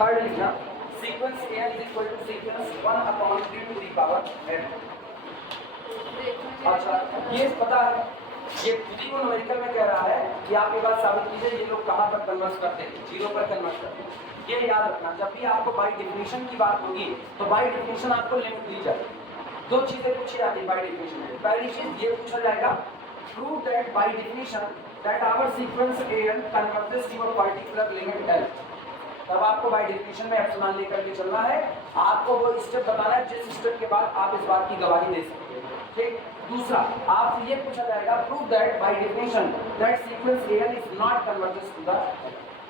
Third लिखना sequence a n is equal to sequence 1/3 to the power n। अच्छा ये पता है, ये खुद ही वो न्यूमेरिकल में कह रहा है कि आप ये बात साबित कीजिए ये लोग कहाँ पर कन्वर्ट करते हैं, जीरो पर कन्वर्ट करते हैं। ये याद रखना, जब भी आपको बाय डेफिनेशन की बात होगी तो बाय डेफिनेशन आपको लिमिट दी जाएगी। दो चीजें पूछी जाती है बाय डेफिनेशन में। पहली चीज ये पूछा जाएगा prove that by definition that our sequence an converges to a particular limit l। तब आपको बाय डेफिनेशन में एप्सिलॉन लेकर के चलना है, आपको वो स्टेप बताना है जिस स्टेप के बाद आप इस बात की गवाही दे सकते हैं। ठीक। दूसरा आपसे ये पूछा जाएगा prove that by definition that sequence an is not converges to the,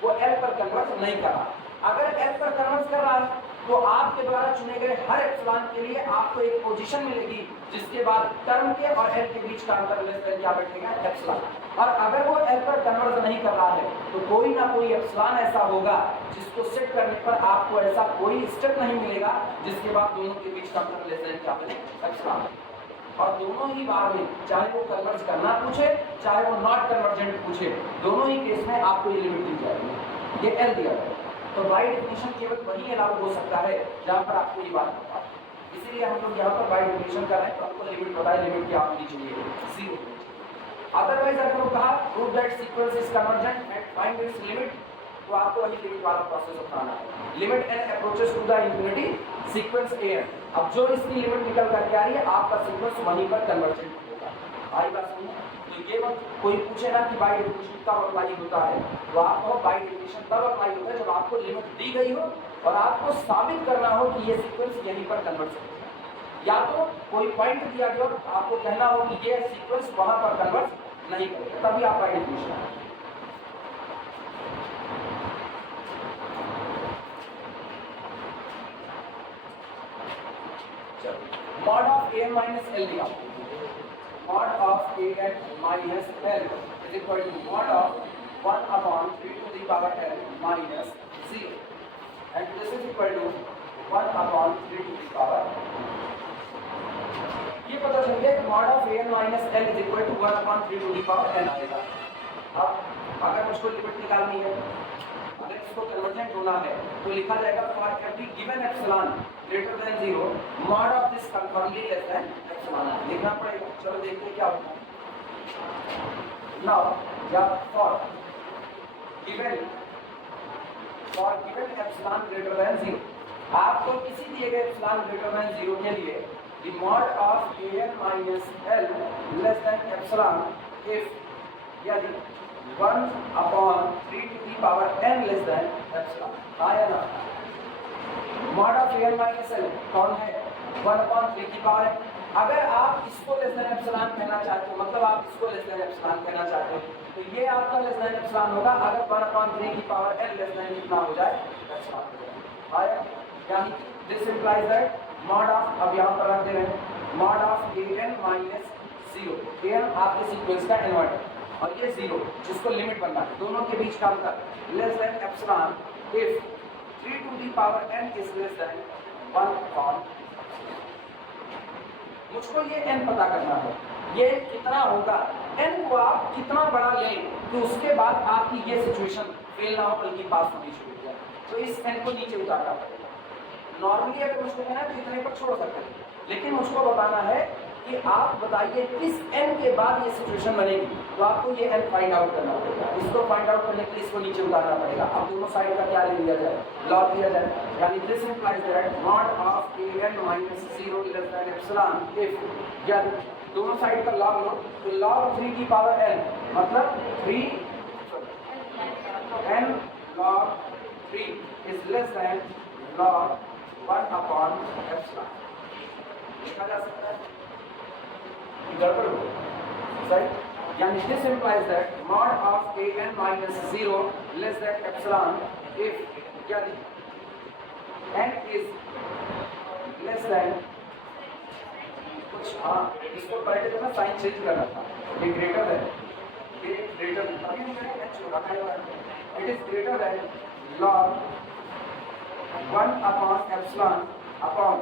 वो l पर कन्वर्ट नहीं कर रहा। अगर l पर कन्वर्ट कर रहा है तो आपके द्वारा चुने गए हर एप्सिलॉन के लिए आपको एक पोजीशन मिलेगी जिसके बाद टर्म के और l के बीच का अंतर लेस देन क्या बैठेगा एप्सिलॉन। और अगर वो l पर कन्वर्ट नहीं कर रहा है तो कोई ना कोई एप्सिलॉन ऐसा होगा जिसको सेट करने पर आपको ऐसा कोई स्टेप नहीं मिलेगा जिसके बाद दोनों के बीच का अंतर लेस देन क्या बनेगा एप्सिलॉन। और दोनों ही बार में चाहे वो कन्वर्ट करना पूछे चाहे वो नॉट कन्वर्जेंट पूछे, दोनों ही केस में आपको ये लिमिट दी जाएगी, ये l दिया जाएगा। तो बाय डेफिनेशन केवल वही अलाउ हो सकता है जहाँ पर आपको ये बात पता है। इसीलिए हम लोग यहाँ पर बाय डेफिनेशन कर रहे हैं तो आपको लिमिट पता है, लिमिट क्या होनी चाहिए, जीरो। अदरवाइज अगर वो कहा prove that sequence is convergent and find its limit, तो आपको वही लिमिट वाला प्रोसेस अपनाना है। Limit n approaches to the infinity sequence an। अब जो इसकी लिमिट निकल करके आ रही है आपका सीक्वेंस वहीं पर कन्वर्जेंट होगा। आई बात समझ? तो ये मत कोई पूछे ना कि बाय डेफिनेशन कब अप्लाई होता है, तो आपको बाय डेफिनेशन तब अप्लाई होता है जब आपको लिमिट दी गई हो और आपको साबित करना हो कि ये सीक्वेंस यहीं पर कन्वर्ट होगा। या तो कोई पॉइंट दिया गया और आपको कहना हो कि ये सीक्वेंस वहां पर कन्वर्ट नहीं करेगा, तभी आप by definition. Mod of an minus l लिखा, mod of an minus l is equal to mod of 1/3 to the power l minus 0, and this is equal to 1/3 to the power। ये पता चल गया mod of an minus l is equal to 1/3 to the power n आएगा। अब अगर मुझको limit निकालनी है, अगर इसको कन्वर्जेंट होना है तो लिखा जाएगा for every given epsilon greater than 0 mod of this confirmly less than epsilon लिखना पड़ेगा। चलो देखते हैं क्या होता है। नाउ या for given epsilon greater than 0, आपको किसी दिए गए एप्सिलॉन ग्रेटर देन 0 के लिए the mod of an minus l less than epsilon if यदि 1/3 to the power n less than epsilon आया ना। mod of an minus l कौन है? 1/3 की पावर है। अगर आप इसको लेस देन एप्सिलॉन कहना चाहते हो, मतलब आप इसको लेस देन एप्सिलॉन कहना चाहते हो, तो ये आपका लेस देन एप्सिलॉन होगा अगर 1/3 की पावर n लेस देन कितना हो जाए एप्सिलॉन हो जाए। आया? यानी this implies that mod of, अब यहाँ पर रख दे रहे हैं mod of an minus 0, an आपके सीक्वेंस का इन्वर्टर और ये 0 जिसको लिमिट बनना है, दोनों के बीच का अंतर less than epsilon if 3 to the power n is less than 1/। मुझको ये n पता करना है, ये कितना होगा। n को आप कितना बड़ा लें तो उसके बाद आपकी ये सिचुएशन फेल ना हो बल्कि पास होनी शुरू हो जाए, तो इस n को नीचे उतारना पड़ेगा। नॉर्मली अगर मुझको कहना है तो इतने पर छोड़ सकते हैं, लेकिन मुझको बताना है कि आप बताइए किस n के बाद ये सिचुएशन बनेगी, तो आपको ये n फाइंड आउट करना पड़ेगा। इसको फाइंड आउट करने के लिए इसको नीचे उतारना पड़ेगा। अब दोनों साइड का क्या ले लिया जाए, लॉग लिया जाए, यानी this implies that mod of an minus 0 less than epsilon if, या दोनों साइड का लॉग लो तो log 3 की पावर n मतलब 3 n log 3 is less than log 1/epsilon लिखा जा सकता है। गड़बड़ हो सही, यानी this implies that mod of an minus 0 less than epsilon if यदि n is less than कुछ, हाँ इसको पलटे तो ना साइन चेंज करना था, ये ग्रेटर है, ये ग्रेटर अभी मैंने h रखा है, it is greater then log 1/epsilon upon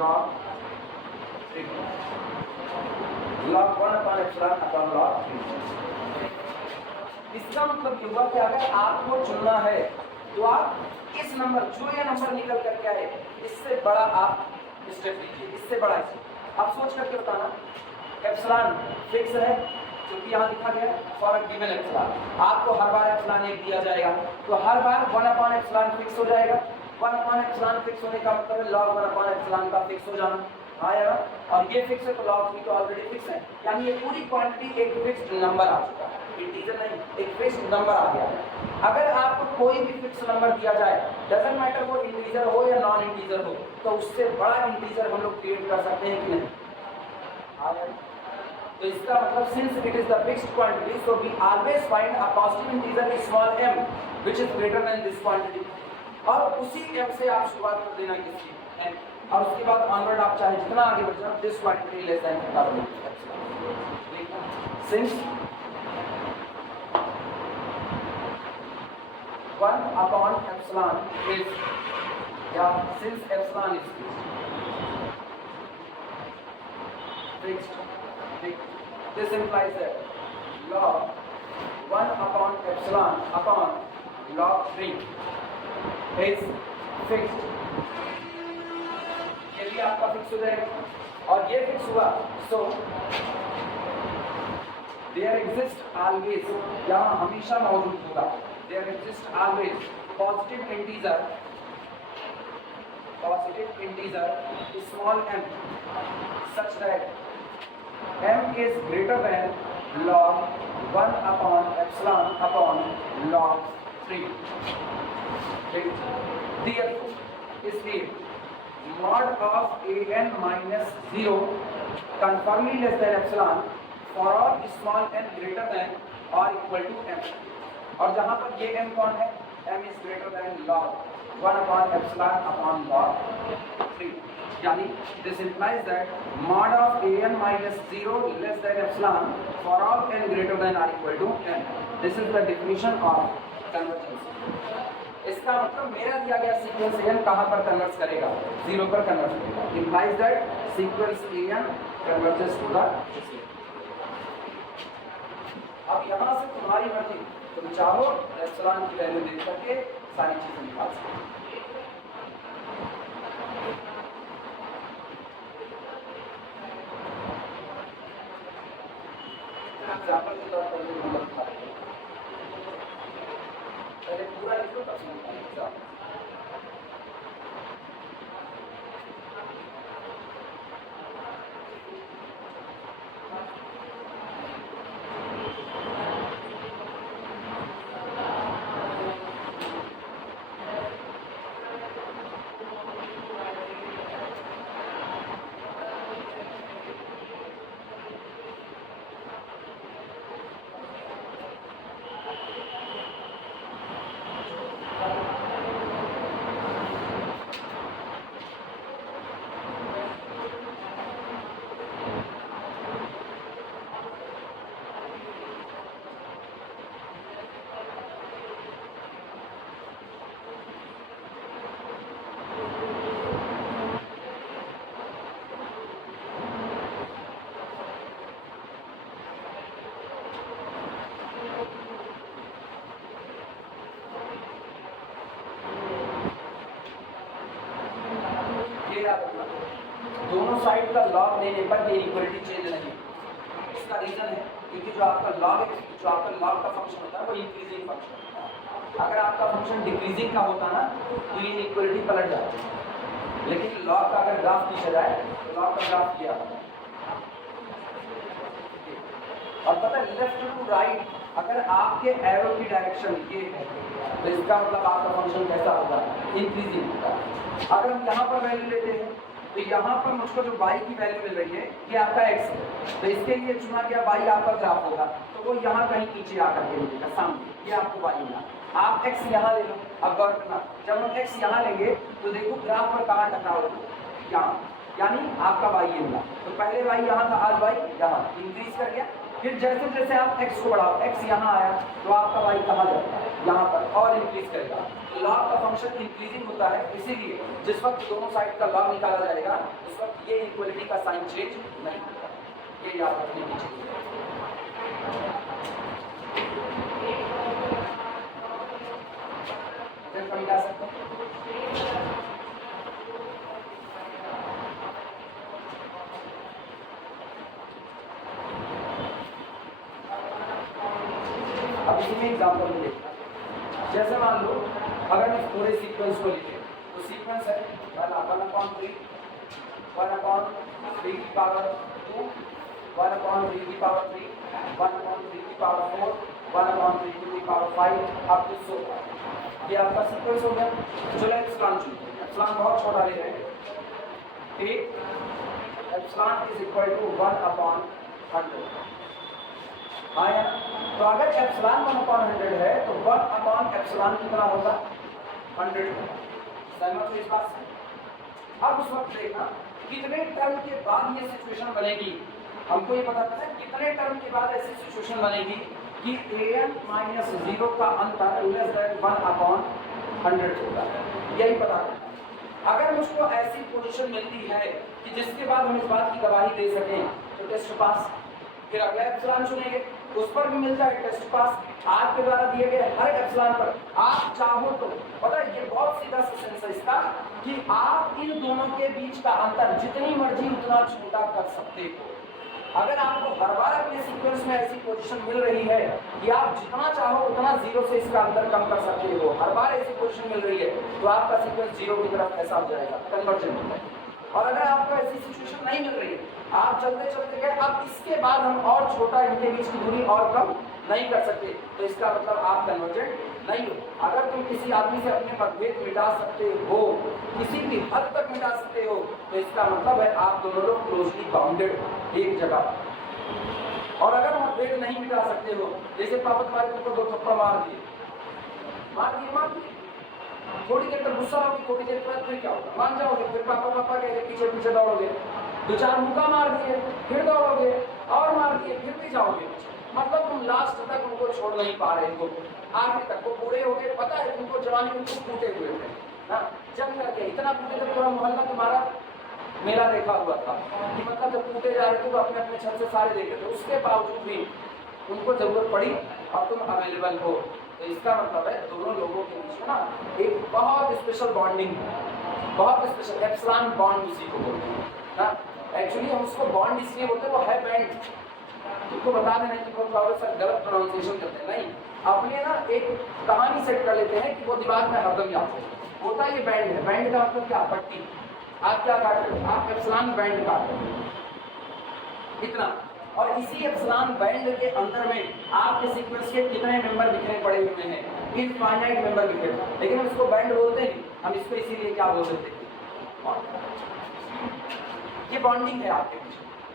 log 3 log 1/epsilon upon log 3। इसका मतलब ये हुआ कि अगर आपको चुनना है तो आप इस नंबर जो ये नंबर निकल करके आए इससे बड़ा आप स्टेप लीजिए, इससे बड़ा स्टेप आप सोच करके बताना। एप्सिलॉन फिक्स है क्योंकि यहाँ लिखा गया फॉर अ गिवन एप्सिलॉन, आपको हर बार एप्सिलॉन 1 दिया जाएगा तो हर बार 1/एप्सिलॉन फिक्स हो जाएगा। 1/एप्सिलॉन फिक्स होने का मतलब है log 1/एप्सिलॉन का फिक्स हो जाना। हाँ यार, और ये फिक्स है तो log 3 तो ऑलरेडी फिक्स है, यानी ये पूरी क्वांटिटी एक फिक्स्ड नंबर आ चुका है, इंटीजर नहीं, एक फिक्स्ड नंबर आ गया है। अगर आपको कोई भी फिक्स नंबर दिया जाए, डजंट मैटर वो इंटीजर हो या नॉन इंटीजर हो, तो उससे बड़ा इंटीजर हम लोग क्रिएट कर सकते हैं कि नहीं? हाँ यार, तो इसका मतलब since it is the fixed quantity so we always find a positive integer small m which is greater than this quantity, और उसी m से आप शुरुआत कर देना किसी n, और उसके बाद ऑनवर्ड आप चाहे जितना आगे बढ़ जाओ this quantity less than since 1/एप्सिलॉन is, yeah, since epsilon is fixed, this implies that log 1/epsilon upon log 3 is fixed, ये भी आपका फिक्स हो जाएगा। और ये फिक्स हुआ so there exists always, यहाँ हमेशा मौजूद होगा, there exists always positive integer small m such that m is greater than log 1/epsilon upon log 3. Therefore, इसलिए mod of an minus 0 conformly less than epsilon for all small n greater than or equal to m, और जहां पर ये m कौन है, m is greater than log 1/epsilon upon log 3, यानी this implies that mod of an minus 0 less than epsilon for all n greater than or equal to m. This is the definition of convergence. इसका मतलब मेरा दिया गया sequence an कहां पर converge करेगा, 0 पर कन्वर्ज करेगा, implies that sequence an converges to the system. अब यहाँ से तुम्हारी मर्जी, तुम चाहो एप्सिलॉन की वैल्यू देख करके सारी चीजें निकाल सकते हो। एग्जाम्पल के तौर पर पहले पूरा लिख लो तब समझ आएगा। दोनों साइड का लॉग लेने पर ये इक्वलिटी चेंज नहीं। इसका रीजन है क्योंकि जो आपका लॉग का फंक्शन होता है वो इंक्रीजिंग फंक्शन होता है। अगर आपका फंक्शन डिक्रीजिंग का होता ना तो ये इक्वलिटी पलट जाती, लेकिन लॉग का अगर ग्राफ खींचा जाए तो लॉग का ग्राफ किया और पता है लेफ्ट टू राइट, अगर आपके एरो की डायरेक्शन ये है तो इसका मतलब आपका फंक्शन कैसा होगा, इंक्रीजिंग होगा। अगर हम यहाँ पर वैल्यू लेते हैं तो यहाँ पर मुझको जो y की वैल्यू मिल रही है ये आपका x है, तो इसके लिए चुना गया y आपका ग्राफ होगा, तो वो यहाँ कहीं नीचे आकर के मिलेगा सामने, ये आपको y मिला। आप x यहाँ ले लो, अब गौर करना, जब हम x यहाँ लेंगे तो देखो ग्राफ पर कहाँ टकराव होगा, यहाँ, यानी आपका y ये मिला। तो पहले y यहाँ था, आज y यहाँ इंक्रीज कर गया, फिर जैसे जैसे आप x को बढ़ाओ, x यहाँ आया तो आपका y कहाँ जाता है, यहाँ पर और इंक्रीज करेगा। लॉग का फंक्शन इंक्रीजिंग होता है, इसीलिए जिस वक्त दोनों साइड का लॉग निकाला जाएगा उस वक्त ये इक्वलिटी का साइन चेंज नहीं होगा, ये याद रखने की चीज है। 100 का मिटा सकते हैं। अब इसी में एग्जाम्पल में देखना, जैसे मान लो अगर इस पूरे सीक्वेंस को लिखे तो सीक्वेंस है 1/3, 1/3 की पावर 2, 1/3 की पावर 3, 1/3 की पावर 4, 1/3 की पावर 5 अब तो 100। ये आपका सीक्वेंस हो गया। चलो एप्सिलॉन चुनते हैं, एप्सिलॉन बहुत छोटा ले रहे हैं। Epsilon is equal to 1/100। आया ना? तो अगर एप्सिलॉन 1/100 है तो 1/एप्सिलॉन कितना होगा? 100 होगा। सहमत हो इस बात से? अब उस वक्त देखना कितने टर्म के बाद ये सिचुएशन बनेगी। हमको ये पता है कितने टर्म के बाद ऐसी सिचुएशन बनेगी कि an-0 का अंतर लेस देन 1/100 होगा। यही पता करना। अगर मुझको ऐसी पोजीशन मिलती है कि जिसके बाद हम इस बात की गवाही दे सकें तो टेस्ट पास। फिर अगला एप्सिलॉन चुनेंगे, उस पर भी मिल जाए टेस्ट पास। आपके द्वारा दिए गए हर एप्सिलॉन पर आप चाहो तो, पता है ये बहुत सीधा सा सेंस है इसका, कि आप इन दोनों के बीच का अंतर जितनी मर्जी उतना छोटा कर सकते हो। अगर आपको हर बार अपने सीक्वेंस में ऐसी पोजीशन मिल रही है कि आप जितना चाहो उतना 0 से इसका अंतर कम कर सकते हो, हर बार ऐसी पोजीशन मिल रही है तो आपका सीक्वेंस 0 की तरफ कैसा हो जाएगा? कन्वर्जन हो जाएगा। और अगर आपको ऐसी सिचुएशन नहीं मिल रही है, आप चलते चलते गए, अब इसके बाद हम और छोटा इनके बीच की दूरी और कम नहीं कर सकते, तो इसका मतलब आप कन्वर्जेंट नहीं हो। अगर तुम किसी आदमी से अपने मतभेद मिटा सकते हो, किसी भी हद तक मिटा सकते हो, तो इसका मतलब है आप दोनों लोग क्लोजली बाउंडेड एक जगह। और अगर मतभेद नहीं मिटा सकते हो, जैसे पापा तुम्हारे तुमको 2 थप्पड़ मार दिए, थोड़ी देर तक गुस्सा होगी, थोड़ी देर बाद फिर क्या होगा? मान जाओगे, फिर पापा कहेंगे पीछे पीछे दौड़ोगे, 2-4 मुक्का मार दिए, फिर दौड़ोगे, और मार दिए, फिर भी जाओगे। मतलब तुम लास्ट तक उनको छोड़ नहीं पा रहे हो, आखिर तक वो बूढ़े हो गए। पता है तुमको जवानी में खूब टूटे हुए थे ना, जंग करके इतना टूटे थे, पूरा मोहल्ला तुम्हारा मेला देखा हुआ था कि मतलब जब टूटे जा रहे थे तो अपने अपने छत से सारे देखे थे, उसके बावजूद भी उनको जरूरत पड़ी और तुम अवेलेबल हो। तो इसका मतलब है दोनों लोगों के बीच में ना एक बहुत स्पेशल बॉन्डिंग है, बहुत स्पेशल एप्सिलॉन बॉन्ड उसी को बोलते हैं ना। एक्चुअली हम उसको बॉन्ड इसलिए बोलते हैं, वो है बैंड। तुमको बता देना कि वो थोड़ा सा गलत प्रोनाउंसिएशन करते हैं, नहीं, अपने ना एक कहानी सेट कर लेते हैं कि वो दिमाग में हरदम याद होता है। ये बैंड है, बैंड का मतलब क्या? पट्टी। आप क्या काट रहे हो? आप एप्सिलॉन बैंड काट रहे हो, इतना। और इसी एप्सिलॉन बैंड के अंदर में आपके सीक्वेंस के कितने मेंबर बिखरे पड़े हुए हैं? इनफाइनाइट मेंबर बिखरे, लेकिन हम इसको बैंड बोलते हैं, हम इसको इसीलिए क्या बोल देते हैं? ये बॉन्डिंग है आपके बीच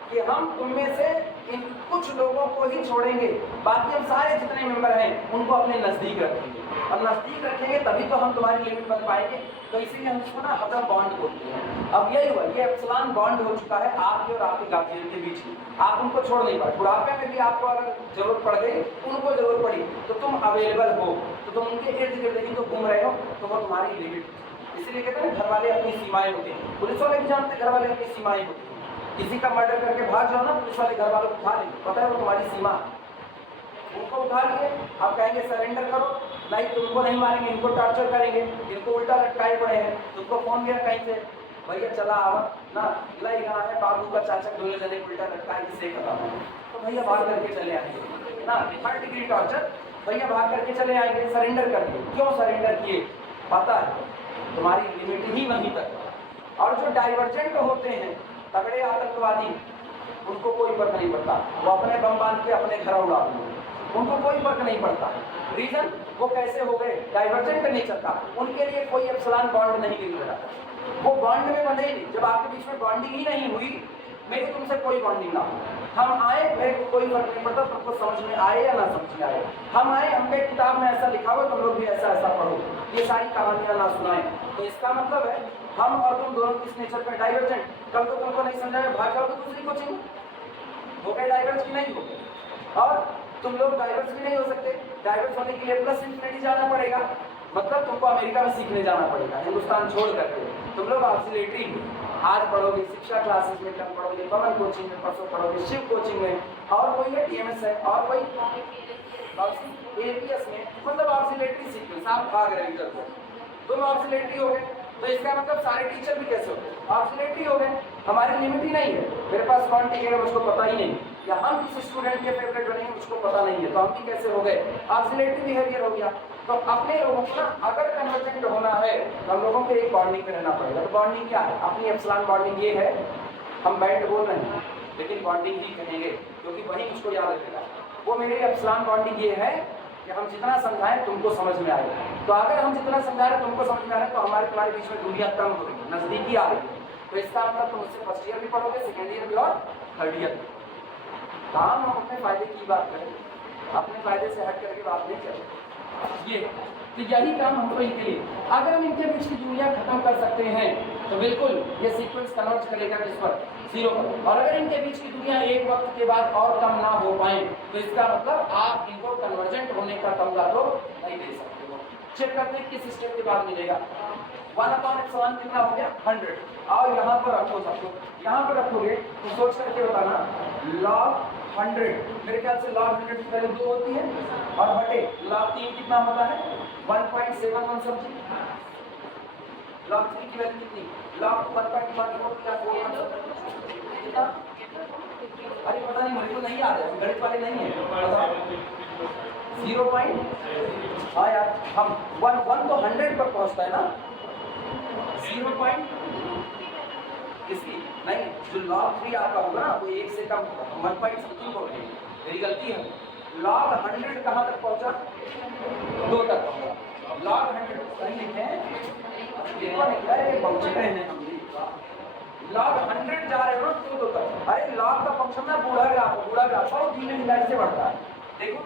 कि हम तुममें से इन कुछ लोगों को ही छोड़ेंगे, बाकी हम सारे जितने मेंबर हैं उनको अपने नजदीक रखेंगे। हम नजदीक रखेंगे तभी तो हम तुम्हारी लिमिट बन पाएंगे। तो इसीलिए हम इसको ना हदर बॉन्ड बोलते हैं। अब यही हुआ, ये एप्सिलॉन बॉन्ड हो चुका है आपके और आपके गार्जियन के बीच में। आप उनको छोड़ नहीं पाए, बुढ़ापे में भी आपको अगर जरूरत पड़ गई, उनको जरूरत पड़ी तो तुम अवेलेबल हो, तो तुम उनके इर्द गिर्द ही तो घूम रहे हो, तो वो तुम्हारी लिमिट। इसीलिए कहते हैं घर वाले अपनी सीमाएं होती हैं। पुलिस वाले भी जानते घर वाले अपनी सीमाएं होती हैं। किसी का मर्डर करके भाग जाओ ना, पुलिस वाले घर वालों को उठा लेंगे, पता है वो तुम्हारी सीमा। उनको उठा लिए, आप कहेंगे सरेंडर करो, नहीं तुमको नहीं मारेंगे, इनको टॉर्चर करेंगे, इनको उल्टा लटकाए पड़े हैं, तुमको फोन गया कहीं से, भैया चला आवा ना, लाई गया है बाबू का चाचा दोनों जने उल्टा लटकाए से खत्म, तो भैया भाग करके चले आएंगे ना, 3rd डिग्री टॉर्चर, भैया भाग करके चले आएंगे, सरेंडर कर दिए। क्यों सरेंडर किए? पता है तुम्हारी लिमिट ही वहीं तक। और जो डाइवर्जेंट होते हैं, तगड़े आतंकवादी, उनको कोई फर्क नहीं पड़ता, वो अपने बम बांध के अपने घर उड़ा देंगे, उनको कोई फर्क नहीं पड़ता। रीजन वो कैसे हो गए? डाइवर्जेंट नेचर का, उनके लिए कोई एप्सिलॉन बॉन्ड नहीं गिर रहा, वो बॉन्ड में बंधे नहीं। जब आपके बीच में बॉन्डिंग ही नहीं हुई, मेरी तुमसे कोई बॉन्डिंग ना हो, हम आए, मेरे को कोई फर्क नहीं पड़ता तुमको समझ में आए या ना समझ में आए, हम आए, हमने किताब में ऐसा लिखा हुआ, तुम लोग भी ऐसा ऐसा पढ़ो, ये सारी कहानियां ना सुनाए। तो इसका मतलब है हम और तुम दोनों किस नेचर का? डाइवर्जेंट। कल तो तुमको नहीं समझाया, भाग जाओ तो दूसरी कोचिंग हो गए, डाइवर्स भी नहीं हो गए, और तुम लोग डाइवर्स भी नहीं हो सकते। डाइवर्स होने के लिए प्लस इंफिनिटी जाना पड़ेगा, मतलब तुमको अमेरिका में सीखने जाना पड़ेगा, हिंदुस्तान छोड़ करके। तुम लोग ऑक्सिलेटरी आज पढ़ोगे, शिक्षा क्लासेस में कल पढ़ोगे, पवन कोचिंग में परसों पढ़ोगे, शिव कोचिंग में, और कोई है TMS है, और कोई APS में, मतलब ऑक्सिलेटरी सीक्वेंस आप भाग रहे इधर को। दोनों ऑक्सिलेटरी हो गए। तो इसका मतलब सारे टीचर भी कैसे हो गए? ऑक्सिलेटरी हो गए। हमारी लिमिट ही नहीं है, मेरे पास कौन टिकेगा मुझको पता ही नहीं, या हम किसी स्टूडेंट के फेवरेट बनेंगे मुझको पता नहीं है, तो हम भी कैसे हो गए? ऑक्सिलेटरी बिहेवियर हो गया। तो अपने लोगों को ना अगर कन्वर्जेंट होना है तो हम लोगों को एक बॉन्डिंग पे रहना पड़ेगा। तो बॉन्डिंग क्या है? अपनी एप्सिलॉन बॉन्डिंग ये है, हम बैंड बोल रहे हैं लेकिन बॉन्डिंग ही कहेंगे क्योंकि वही मुझको याद रखेगा। वो मेरी एप्सिलॉन बॉन्डिंग ये है कि हम जितना समझाएं तुमको समझ में आएगा। तो अगर हम जितना समझा रहे तुमको समझ में आ रहा है तो हमारे तुम्हारे बीच में दूरियां कम हो रही है, नजदीकी आ रही है। तो इसका मतलब तुम उससे फर्स्ट ईयर भी पढ़ोगे, सेकेंड ईयर भी और थर्ड ईयर भी। काम हम अपने फायदे की बात करें, अपने फायदे से हट करके बात नहीं करें। ये तो यही काम हमको इनके लिए, अगर हम इनके बीच की दूरियां खत्म कर सकते हैं तो बिल्कुल ये सीक्वेंस कन्वर्ज करेगा किस पर? 0 पर। और अगर इनके बीच की दूरियां एक वक्त के बाद और कम ना हो पाए तो इसका मतलब आप इनको कन्वर्जेंट होने का तमगा तो नहीं दे सकते हो। चेक करते हैं किस स्टेप के बाद मिलेगा। 1/ε कितना हो गया? 100। और यहाँ पर रखो सबको, यहाँ पर रखोगे तो सोच करके बताना log 100, मेरे ख्याल से log 100 की वैल्यू 2 होती है और बटे log 3 कितना होता है? 1.71 समझी। log 3 की वैल्यू कितनी? log 1.14 या 4 कितना? अरे पता नहीं, मुझे तो नहीं याद है, गणित वाले नहीं है। 0. हाँ यार, हम 1 तो 100 पर पहुंचता है ना। 0. किसकी नहीं, जो log 3 आपका होगा ना वो 1 से कम होगा, 1 पॉइंट समथिंग हो गई, मेरी गलती है। log 100 कहाँ तक पहुंचा? 2 तक पहुंचा। log 100 सही लिखे हैं, अरे पहुंचते हैं हम भी। log 100 जा रहे हो ना 2 तक। अरे log का फंक्शन ना बूढ़ा ग्राफ और धीमे धीरे से बढ़ता है। देखो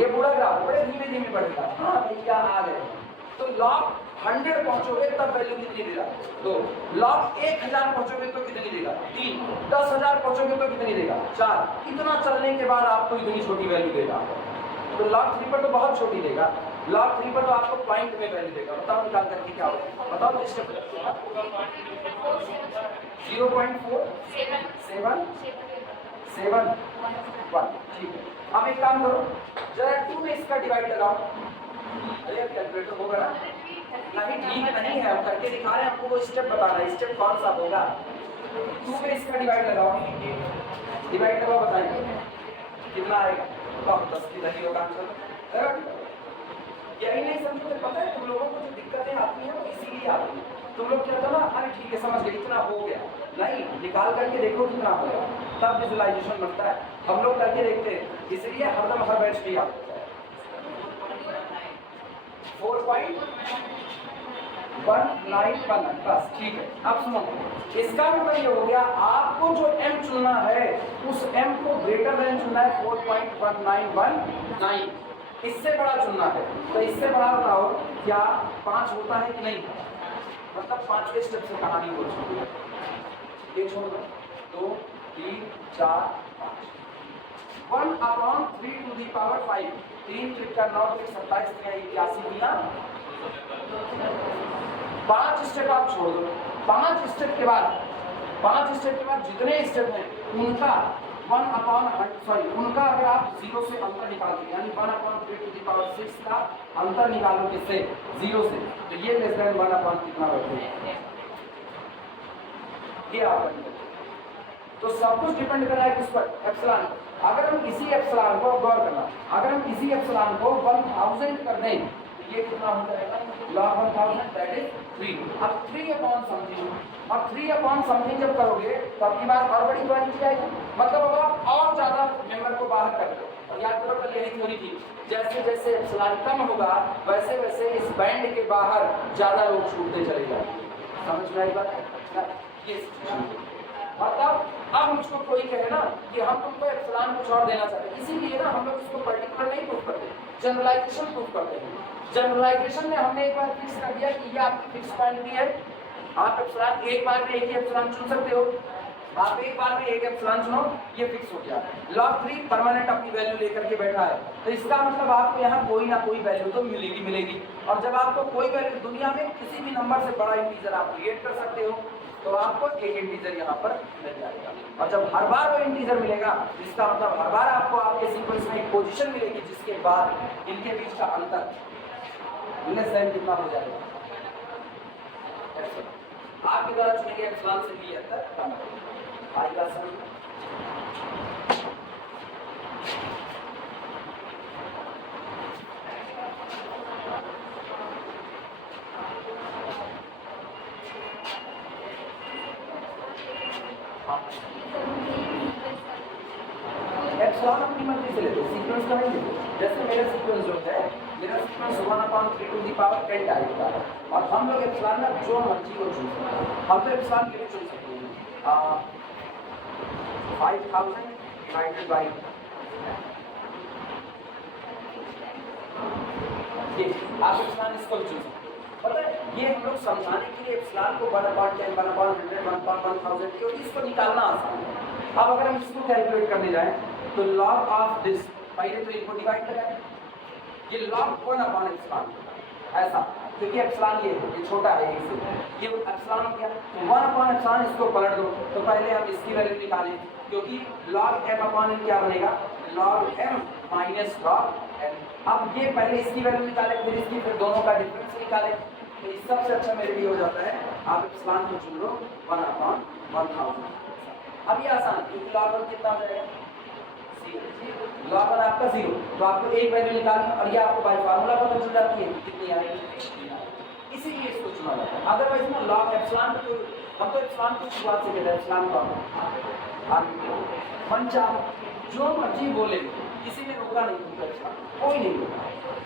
ये बूढ़ा ग्राफ बड़े धीमे धीमे बढ़ेगा। हाँ भैया आ गए। तो log 100 पहुंचोगे तब वैल्यू कितनी देगा? 2। log 1000 पहुंचोगे तो कितनी देगा? 3। 10,000 पहुंचोगे तो कितनी देगा? 4। इतना चलने के बाद आपको इतनी छोटी वैल्यू देगा। तो log 3 पर तो बहुत छोटी देगा, log 3 पर तो आपको पॉइंट में वैल्यू देगा। बताओ निकाल करके क्या होगा? बताओ जिससे 0.477 ठीक है। अब एक काम करो, जरा 2 में इसका डिवाइड लगाओ। अरे कैलकुलेटर होगा ना? नहीं ठीक नहीं है, हम करके दिखा रहे हैं आपको, वो स्टेप बताना है, स्टेप कौन सा होगा। 2 में इसका डिवाइड लगाओ, डिवाइड लगाओ, बताएंगे कितना आएगा? 10 की वैल्यू का आंसर। यही नहीं समझते, पता है तुम लोगों को जो दिक्कतें आती हैं वो इसीलिए आती है। तुम लोग क्या था ना, अरे ठीक है समझ गए इतना हो गया, नहीं निकाल करके देखो कितना हो गया, तब विजुअलाइजेशन बनता है। हम लोग करके देखते हैं, इसलिए हरदम हर बैच पे आता है 4.191 बस ठीक है। अब सुनो, इसका मतलब ये हो गया आपको जो m चुनना है उस m को ग्रेटर देन चुनना है 4.1919, इससे बड़ा चुनना है। तो इससे बड़ा बताओ क्या 5 होता है कि नहीं? मतलब 5वें स्टेप से कहानी बोल सकते हैं। ये छोड़ दो, 2 3 4 5 1/3 टू द पावर 5, 3 त्रिका 9 के 27 में 81 दिया। 5 स्टेप आप छोड़ दो, 5 स्टेप के बाद जितने स्टेप हैं उनका उनका अगर आप 0 से अंतर निकाल दें, यानी 1/3 टू द पावर 6 का अंतर निकालो किससे? 0 से, तो ये लेस देन 1/, कितना बैठेगा? ये आप तो सब कुछ डिपेंड कर रहा है किस पर? एप्सिलॉन। अगर हम इसी एप्सिलॉन को, गौर करना, अगर हम इसी एप्सिलॉन को 1000 कर दें ये कितना हो जाएगा? log 1000 that is 3। अब 3/समथिंग, अब 3/समथिंग जब करोगे तो आपकी बात और बड़ी क्वांटिटी आएगी, मतलब अब आप और ज्यादा मेंबर को बाहर कर दो। और याद करो कल यही थ्योरी थी, जैसे जैसे एप्सिलॉन कम होगा वैसे वैसे इस बैंड के बाहर ज्यादा लोग छूटते चले जाएंगे। समझ में आई बात? ये और तब अब मुझको कोई कहे ना कि हम तुमको एप्सिलॉन कुछ और देना चाहते हैं, इसीलिए ना हम लोग इसको पर्टिकुलर नहीं प्रूफ करते, जनरलाइजेशन प्रूफ करते हैं। जनरलाइजेशन में हमने एक बार फिक्स कर दिया कि ये आपकी फिक्स क्वांटिटी है, आप एप्सिलॉन एक बार में एक ही एप्सिलॉन चुन सकते हो, आप एक बार में एक एप्सिलॉन चुनो, ये फिक्स हो गया। log 3 परमानेंट अपनी वैल्यू लेकर के बैठा है, तो इसका मतलब आपको यहाँ कोई ना कोई वैल्यू तो मिलेगी। और जब आपको कोई वैल्यू, दुनिया में किसी भी नंबर से बड़ा इंटीजर आप क्रिएट कर सकते हो, तो आपको एक इंटीजर यहाँ पर मिल जाएगा। और जब हर बार वो इंटीजर मिलेगा, जिसका मतलब हर बार आपको आपके सीक्वेंस में एक पोजीशन मिलेगी जिसके बाद इनके बीच का अंतर लेस देन कितना हो जाएगा, आपके द्वारा चुने गए एप्सिलॉन से भी अंतर कम आएगा। समझ एप्सिलॉन अपनी मर्जी से लेते, सीक्वेंस का नहीं लेते। जैसे मेरा सीक्वेंस जो है, मेरा sequence 1/3 to the power 10 type का है, और हम लोग एप्सिलॉन का जो मर्जी को चुन सकते हैं। हम तो एप्सिलॉन के लिए चुन सकते हैं 5000 डिवाइडेड बाई ये, आप एप्सिलॉन इसको चुन सकते हैं। पता है, ये हम लोग समझाने के लिए एप्सिलॉन को 1/10, 1/100, 1/1000 क्योंकि इसको निकालना आसान है। अब अगर हम इसको कैलकुलेट करने जाएं तो log ऑफ दिस, पहले तो इनको डिवाइड लगाएं, ये log 1/एप्सिलॉन ऐसा, क्योंकि एप्सिलॉन ये छोटा है एक से, ये एप्सिलॉन हो गया, तो 1/एप्सिलॉन इसको पलट दो। तो पहले हम इसकी वैल्यू निकालें, क्योंकि log m/n क्या बनेगा, log m minus log n। अब ये पहले इसकी वैल्यू निकाले, फिर इसकी, फिर दोनों का डिफरेंस निकाले, तो इस सबसे अच्छा मेरे लिए हो जाता है आप एप्सिलॉन को चुन लो 1/1000। अब ये आसान, क्योंकि log 1 कितना हो जाएगा, log 1 आपका 0, तो आपको एक वैल्यू निकालनी, और ये आपको बाय फार्मूला पता चल जाती है कितनी आएगी, इसीलिए इसको चुना जाता है। अदरवाइज ना log एप्सिलॉन को, हम तो एप्सिलॉन को शुरुआत से कहते हैं एप्सिलॉन का मन चाह जो मर्जी बोले, किसी ने रोका नहीं तुमको, एप्सिलॉन कोई नहीं रोका।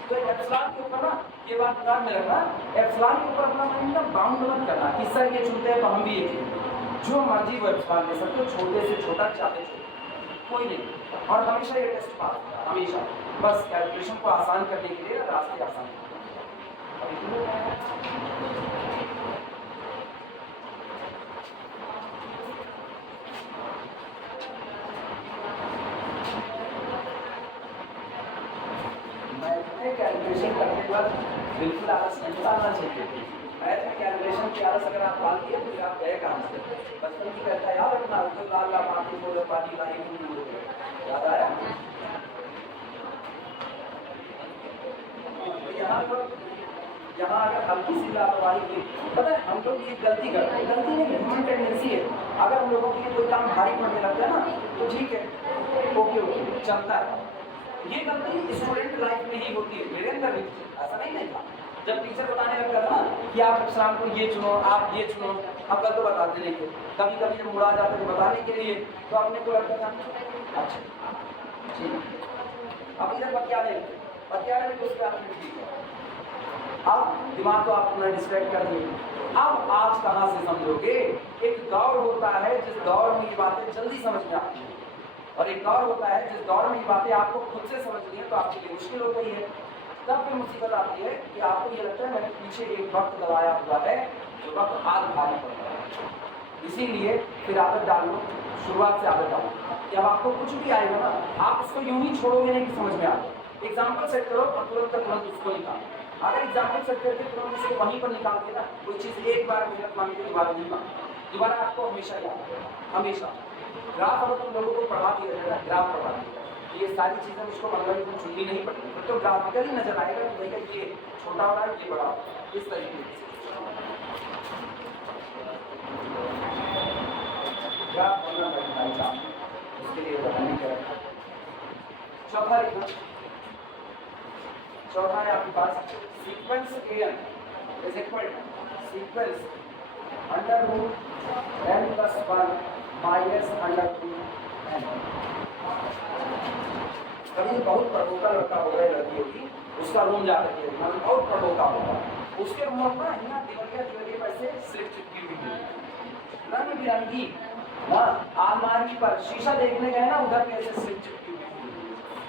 तो एप्सिलॉन के ऊपर ना ये बात ध्यान में रखना, एप्सिलॉन के ऊपर अपना माइंड ना बाउंड मत करना कि सर ये चुनते हैं तो हम भी ये चुनते, जो मर्जी वो एप्सिलॉन ले सकते हो, छोटे से छोटा, चाहते छोटे, कोई नहीं। और हमेशा ये टेस्ट पास, हमेशा, बस कैलकुलेशन को आसान करने के लिए रास्ते आसान। मैथ कैलकुलेशन करने के बाद बिल्कुल आलस नहीं डालना चाहिए। मैथ में कैलकुलेशन की आलस अगर आप डाल दिए तो आप गए काम से। बचपन की कहता है याद रखना, तो लाल लाल पानी बोले पानी लाई याद आया। यहाँ अगर हल्की सी लापरवाही की, पता है हम लोग ये गलती करते हैं, गलती नहीं, ह्यूमन टेंडेंसी है। अगर हम लोगों के लिए कोई काम भारी पड़ने लगता है ना, तो ठीक है, ओके ओके चलता है। ये गलती स्टूडेंट लाइफ में ही होती है, मेरे अंदर भी ऐसा नहीं था। जब टीचर बताने लगता था ना कि आप शाम को ये चुनो, आप ये चुनो, अब कल तो बताते नहीं थे, कभी कभी जब मुड़ा जाते थे बताने के लिए, तो अपने को लगता था अच्छा ठीक, अब इधर बतियाने में तो उसके आपने ठीक है, अब दिमाग तो आप अपना डिस्ट्रैक्ट कर दिए। अब आज कहाँ से समझोगे, एक दौर होता है जिस दौर में ये बातें जल्दी समझ में आती हैं, और एक दौर होता है जिस दौर में ये बातें आपको खुद से समझनी है तो आपके लिए मुश्किल हो गई है। तब फिर मुसीबत आती है कि आपको ये लगता है मैंने पीछे एक वक्त दबाया हुआ है जो वक्त आज भारी पड़ता है। इसीलिए फिर आदत डालो, शुरुआत से आदत डालो कि अब आपको कुछ भी आएगा ना, आप उसको यूं ही छोड़ोगे नहीं कि समझ में आ जाए। एग्जाम्पल सेट करो और तुरंत उसको निकालो। अगर एग्जाम्पल सेट करके तुरंत उसको वहीं पर निकाल के ना, कोई चीज़ एक बार मेहनत मांग के दोबारा नहीं मांग, दोबारा आपको हमेशा याद है, हमेशा। ग्राफ अगर तुम लोगों को पढ़ा दिया जाए ना, ग्राफ पढ़ा दिया, ये सारी चीज़ें उसको मतलब तुम चुननी नहीं पड़ती, तो ग्राफिकली नजर आएगा कि भैया ये छोटा हो रहा है, ये बड़ा हो रहा है, इस तरीके से ग्राफ बनना पड़ता है। उसके लिए बताने क्या है, चौथा लिखना, चौथा है आपके पास sequence an is equal to sequence under root n plus 1 minus under root n। कभी बहुत प्रभुता लड़का होगा, लड़की होगी, उसका रूम जाकर के देखना, बहुत प्रभुता होगा, उसके रूम में ना यहाँ दिवलिया पैसे सिर्फ चिपकी हुई रंग बिरंगी, हाँ आलमारी पर शीशा देखने गए ना, उधर कैसे सिर्फ चिपकी हुई।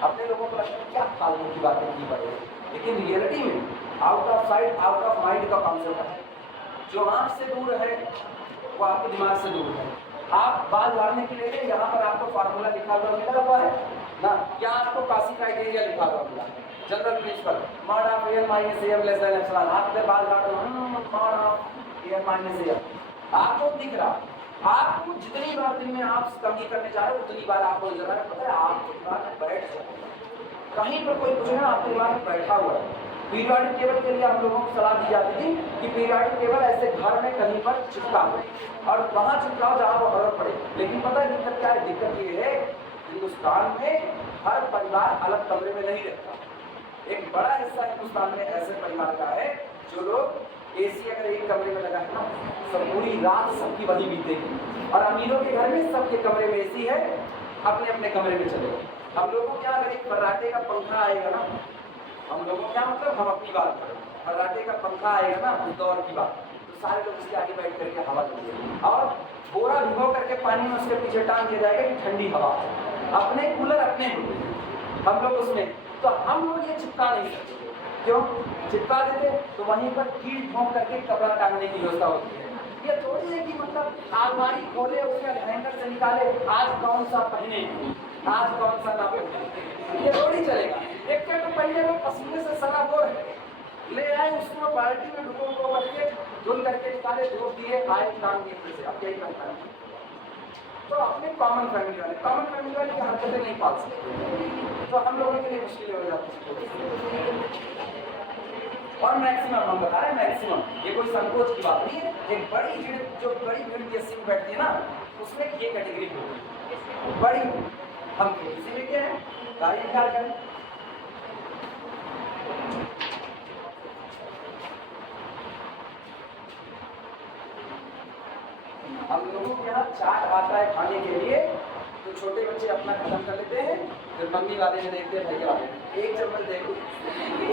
अपने लोगों को लगता है क्या फालतू की बातें की पड़े, लेकिन रियलिटी में out of sight out of mind का कॉन्सेप्ट है। जो आँख से दूर है वो आपके दिमाग से दूर है। आप बाल झाड़ने के लिए यहाँ पर आपको फार्मूला लिखा हुआ मिला हुआ है ना, क्या आपको काशी क्राइटेरिया लिखा हुआ मिला, general principle mod of n minus m less than epsilon. आप इधर बाल काट रहे हो mod of n minus m, आपको दिख रहा, आपको जितनी बार दिन में आप कमी करने जा रहे हो उतनी बार आपको नजर आ रहा है। पता है आप दिमाग में बैठ जाए, कहीं पर कोई पूछे ना आपके दिमाग में बैठा हुआ है। पीरियोडिक टेबल के लिए हम लोगों को सलाह दी जाती थी कि पीरियोडिक टेबल ऐसे घर में कहीं पर चिपका हो और वहां चिपकाओ जहां वो जरूरत पड़े। लेकिन पता है दिक्कत क्या है? दिक्कत ये है हिंदुस्तान में हर परिवार अलग कमरे में नहीं रहता। एक बड़ा हिस्सा हिंदुस्तान में ऐसे परिवार का है जो लोग एसी अगर एक कमरे में लगा है ना, सब पूरी रात सबकी वही बीतेगी। और अमीरों के घर में सबके कमरे में एसी है, अपने अपने कमरे में चले गए। हम लोगों को क्या अगर एक फर्राटे का पंखा आएगा ना, हम लोगों को क्या मतलब, हम अपनी बात करें, फर्राटे का पंखा आएगा ना उस दौर की बात, तो सारे लोग उसके आगे बैठ करके हवा देंगे और बोरा भिगो करके पानी में उसके पीछे टांग दिया जाएगा कि ठंडी हवा। अपने कूलर अपने हम लोग उसमें, तो हम लोग ये चिपका नहीं सकते। क्यों चिपका देते? तो वहीं पर कीट ठोक करके कपड़ा टांगने की व्यवस्था होती है। ये थोड़ी है कि मतलब अलमारी खोले उसके हैंगर से निकाले आज कौन सा पहने आज कौन सा ना पहने, ये थोड़ी चलेगा। एक तो पहले लोग पसीने से सना वो ले आए, उसको बाल्टी में डुबो करके धुल करके निकाले, धोप दिए, आए टांग दिए फिर से। अब यही करना है। तो अपने कॉमन फैमिली वाले की हरकतें नहीं पाल सकते, तो हम लोगों के लिए मुश्किलें हो जाती हैं। और मैक्सिमम हम बता रहे हैं, मैक्सिमम ये कोई संकोच की बात नहीं है। एक बड़ी भीड़, जो बड़ी भीड़ बीएससी में बैठती है ना, उसमें ये कैटेगरी होती है बड़ी। हम किसी में क्या है गाड़ी निकाल करें, हम लोगों के यहाँ चाट आता है खाने के लिए, तो छोटे बच्चे अपना खत्म कर लेते हैं, फिर मम्मी वाले ने देखते हैं भैया वाले ने एक चम्मच देखो,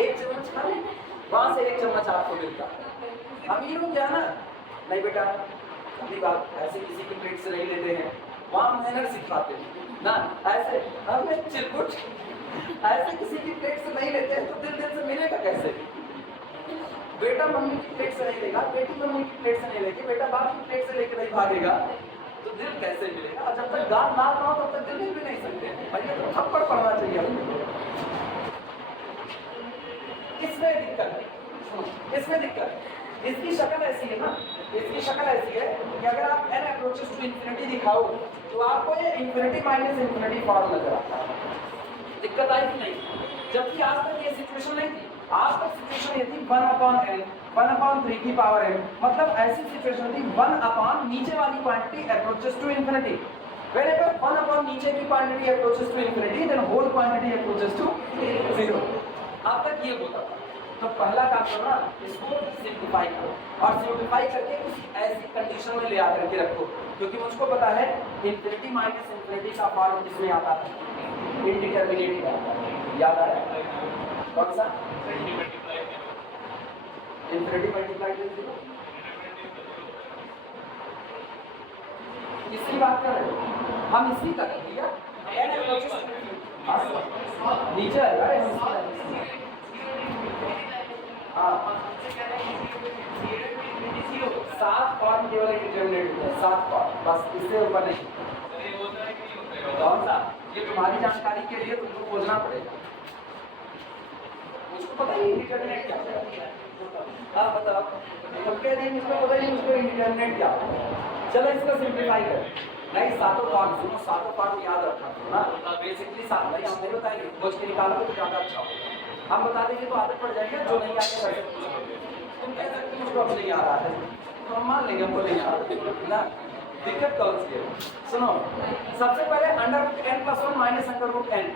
एक चम्मच खा लें, वहां से एक चम्मच आपको मिलता। अमीरों क्या ना, नहीं बेटा अपनी बात ऐसे किसी की प्लेट से नहीं लेते हैं, वहां मेहनत सिखाते हैं ना, ऐसे हमें चिरकुट ऐसे किसी की प्लेट से नहीं लेते हैं, तो दिल दिल से मिलेगा कैसे? बेटा मम्मी की प्लेट से नहीं लेगा, बेटी मम्मी की प्लेट से नहीं लेगी, बेटा बाप की प्लेट से लेकर नहीं भागेगा, तो दिल कैसे मिलेगा? और जब तक गाल ना पाओ तब तक दिल मिल भी नहीं सकते। भैया तो थप्पड़ पड़ना चाहिए हमको। इसमें दिक्कत है, इसमें दिक्कत है। इसकी शक्ल ऐसी है ना, इसकी शक्ल ऐसी है कि अगर आप n अप्रोचेस टू इंफिनिटी दिखाओ तो आपको ये इंफिनिटी माइनस इंफिनिटी फॉर्म नजर आता है। दिक्कत आई कि नहीं? जबकि आज तक ये सिचुएशन नहीं थी। आज तक सिचुएशन ये थी 1/n 1/3 की पावर n, मतलब ऐसी सिचुएशन थी 1/ नीचे वाली quantity approaches to infinity. Whenever 1/ नीचे की quantity approaches to infinity, then whole quantity approaches to 0। अब तक ये होता था। तो पहला काम करना, इसको सिंप्लीफाई करो और सिंप्लीफाई करके किसी ऐसी कंडीशन में ले आकर के रखो, क्योंकि मुझको पता है इंफिनिटी माइनस इंफिनिटी का फॉर्म किसमें आता है? इंडिटरमिनेट में आता है। याद आया कौन सा? Infinity multiply by 0। किसकी बात कर रहे हो? हम इसी का किया नीचे सात फॉर्म केवल इंडिटरमिनेट होते हैं, 7 फॉर्म बस, इससे ऊपर नहीं। कौन सा? ये तुम्हारी जानकारी के लिए तुमको खोजना पड़ेगा, मुझको पता ही इंडिटरमिनेट क्या है। आप बताओ, तुम कह रहे मुझको पता नहीं मुझको इंडिटरमिनेट क्या है। चलो इसको सिंप्लीफाई करें। नहीं, सातों फॉर्म सुनो, सातों फॉर्म याद रखना ना, बेसिकली सात नहीं हम नहीं बताएंगे, खोज के निकालोगे तो ज़्यादा अच्छा होगा। हम बता देंगे तो आदत पड़ जाएगी, जो नहीं आएगा वैसे तुम कह सकते हो मुझको अब नहीं आ रहा है, तो हम मान लेंगे हमको नहीं आ रहा ना। दिक्कत कौन सी है? सुनो, सबसे पहले √n+1 माइनस √n,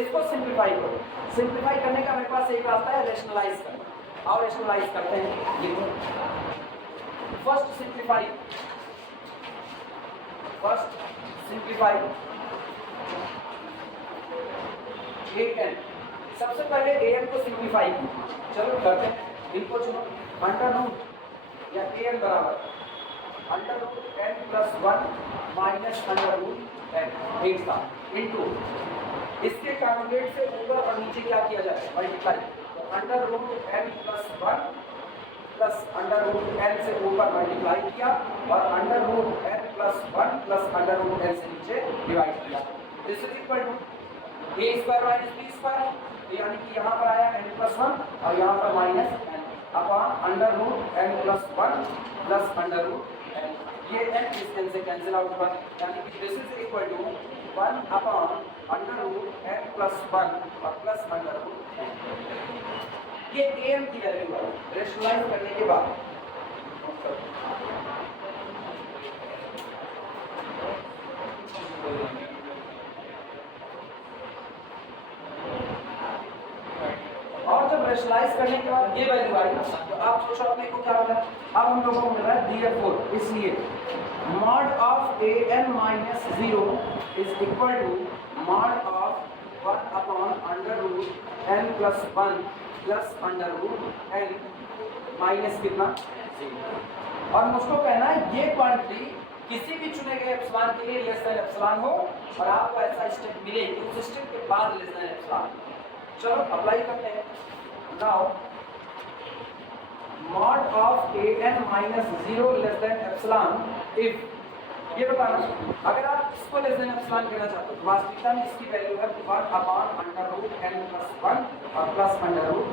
इसको सिंप्लीफाई करो। सिंप्लीफाई करने का मेरे पास एक रास्ता है, रेशनलाइज करना, और रेशनलाइज करते हैं। ये फर्स्ट सिंप्लीफाई an, सबसे पहले an को सिंप्लीफाई की। चलो करते हैं, इनको चुनो। √, या an बराबर √n+1 माइनस √n एक साथ इनटू इसके कॉन्जुगेट से ऊपर और नीचे क्या किया जाए? मल्टीप्लाई। तो √n+1 प्लस √n से ऊपर मल्टीप्लाई किया और √n+1 प्लस √n से नीचे डिवाइड किया। This is equal to a² minus b², यानी कि यहाँ पर आया n+1 और यहाँ पर minus n upon √n+1 plus √n। ये n इस n से कैंसिल आउट हुआ, यानी कि this is equal to 1 upon under root n plus 1 और प्लस अंडर रूट n। ये am की वैल्यू है रेशनलाइज करने के बाद। और जब रेशनलाइज करने के बाद ये वैल्यू आई तो आप सोचो अपने को क्या मिला। अब हम लोगों को मिल रहा है therefore, इसलिए mod of an minus 0 is equal to mod of 1 upon under root n plus 1 plus under root n minus कितना 0। और मुझको कहना है ये क्वांटिटी किसी भी चुने गए एप्सिलॉन के लिए लेस देन एप्सिलॉन हो और आपको ऐसा स्टेप मिले कि उस स्टेप के बाद लेस देन एप्सिलॉन। चलो अप्लाई करते हैं। Now mod of an minus 0 less than epsilon if ये बताना अगर आप इसको लेस देन एप्सिलॉन करना चाहते हो तो वास्तविकता में इसकी वैल्यू है 1 upon under root n plus 1 और प्लस अंडर रूट।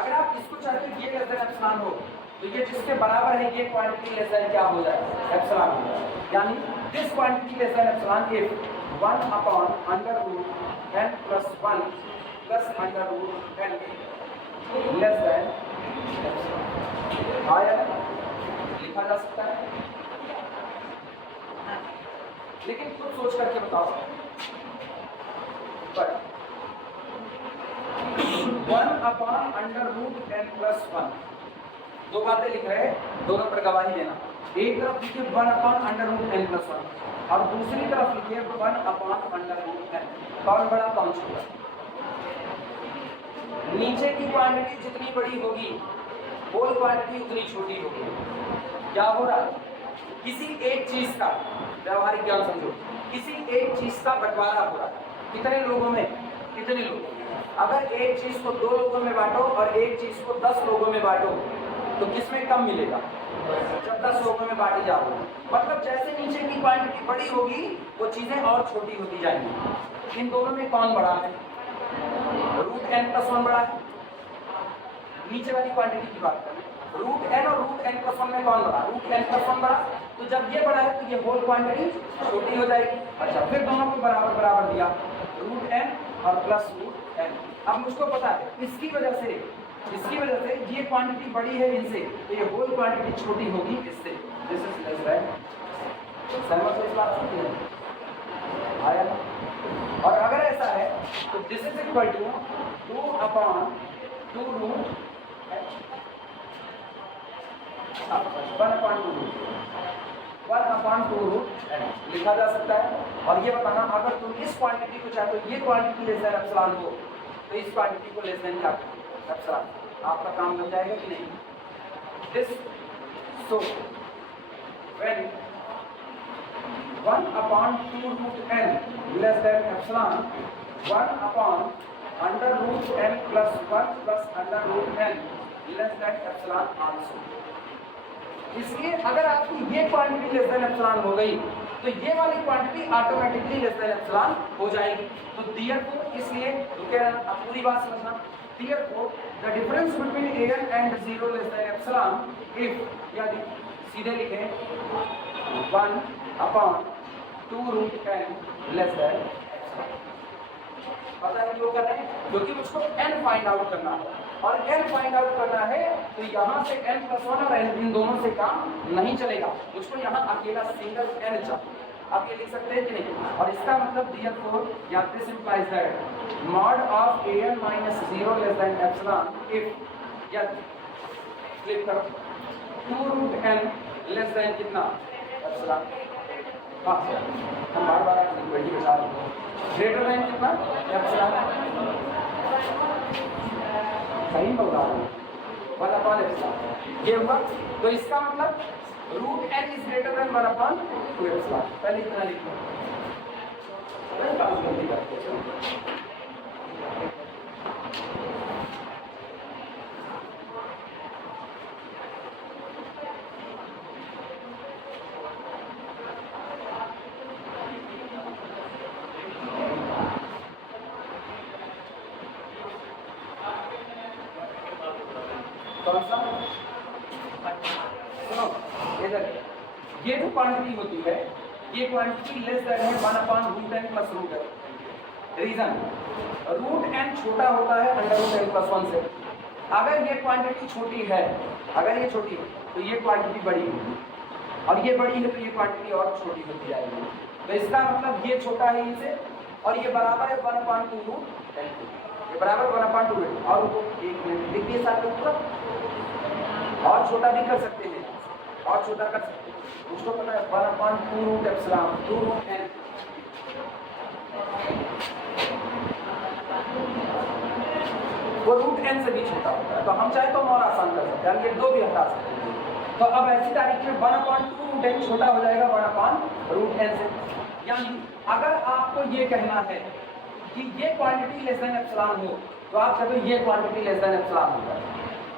अगर आप इसको चाहते हो ये लेस देन एप्सिलॉन हो तो ये जिसके बराबर है ये क्वांटिटी लेस देन क्या हो जाएगा एप्सिलॉन हो जाएगा, यानी this quantity less than epsilon if 1 upon under root n plus 1 plus under root n less than epsilon. आया लिखा जा सकता है, लेकिन खुद सोच करके बताओ। But 1 upon under root n plus 1 दो बातें लिख रहे हैं, दोनों पर गवाही देना। एक तरफ लिखिए 1 upon under root n plus 1 और दूसरी तरफ लिखिए 1 अपॉन अंडर रूट n। कौन बड़ा कौन छोटा? नीचे की क्वांटिटी जितनी बड़ी होगी होल क्वांटिटी उतनी छोटी होगी। क्या हो रहा है? किसी एक चीज का व्यवहारिक ज्ञान समझो, किसी एक चीज का बंटवारा हो रहा है। कितने लोगों में? कितने लोगों? अगर एक चीज को 2 लोगों में बांटो और एक चीज को 10 लोगों में बांटो तो किसमें कम मिलेगा? जब 10 लोगों में बांटी जा रही है। मतलब जैसे नीचे की क्वांटिटी बड़ी होगी वो चीजें और छोटी होती जाएंगी। इन दोनों में कौन बड़ा है? रूट n प्लस 1 बड़ा है। नीचे वाली क्वांटिटी की बात करें, रूट n और रूट n प्लस 1 में कौन बड़ा? रूट n प्लस 1 बड़ा। तो जब ये बड़ा है तो ये होल क्वांटिटी छोटी हो जाएगी। अच्छा, फिर दोनों को बराबर बराबर दिया, रूट n और प्लस रूट n। अब मुझको पता है इसकी वजह से ये क्वांटिटी बड़ी है इनसे तो ये होल क्वांटिटी छोटी होगी इससे। This is less than. समझ में इस बात है? आया? और अगर ऐसा है तो this is equal to 2 upon 2 root 1 upon 2 root लिखा जा सकता है। और ये बताना अगर तुम इस क्वांटिटी को चाहते हो ये क्वांटिटी लेस देन एप्सिलॉन हो तो इस क्वांटिटी को लेस देन क्या करो एप्सिलॉन। आपका काम बन जाएगा कि नहीं? This so when 1 upon 2 root n less than epsilon 1 upon under root n plus 1 plus under root n less than epsilon also। इसलिए अगर आपकी ये क्वांटिटी लेस देन एप्सिलॉन हो गई तो ये वाली quantity automatically less than epsilon हो जाएगी। तो therefore इसलिए रुके रहना, अब पूरी बात समझना। therefore the difference between an and 0 less than epsilon if यदि सीधे लिखें 1 upon 2 root n less than epsilon. पता है क्यों कर रहे हैं? क्योंकि मुझको n फाइंड आउट करना है और n फाइंड आउट करना है तो यहाँ से n प्लस 1 और n इन दोनों से काम नहीं चलेगा। मुझको यहाँ अकेला सिंगल n चाहिए। आप ये लिख सकते हैं कि नहीं? और इसका मतलब therefore या this implies that mod of an minus 0 less than epsilon if या फ्लिप करो 2 रूट n लेस देन कितना एप्सिलॉन। हाँ हम बार इक्वलिटी के साथ ग्रेटर देन कितना एप्सिलॉन। सही बोल रहा हूँ 1 अपॉन एप्सिलॉन ये हुआ। तो इसका मतलब root n is greater than 1 upon 2 epsilon. पहले इतना लिखो, काम जल्दी करते कौन सा? सुनो इधर ये जो क्वांटिटी होती है ये क्वांटिटी लेस देन है 1/√n plus root n। Reason root n छोटा होता है √n प्लस 1 से। अगर ये क्वांटिटी छोटी है, अगर ये छोटी है तो ये क्वांटिटी बड़ी होगी, और ये बड़ी है तो ये क्वांटिटी और छोटी होती जाएगी। तो इसका मतलब ये छोटा है इनसे और ये बराबर है 1/2√n, ये बराबर 1/2 और एक मिनट लिख दिए साथ में पूरा, और छोटा भी कर सकते हैं, और छोटा कर सकते हैं। उसको पता है 1/2√n वो √n से भी छोटा होता है। तो हम चाहे तो और आसान कर सकते हैं, ये दो भी हटा सकते हैं। तो अब ऐसी तारीख में 1/2√n छोटा हो जाएगा 1/√n से। यानी अगर आपको ये कहना है कि ये क्वांटिटी लेस देन एप्सिलॉन हो तो आप कहते हो ये क्वांटिटी लेस देन एप्सिलॉन होगा,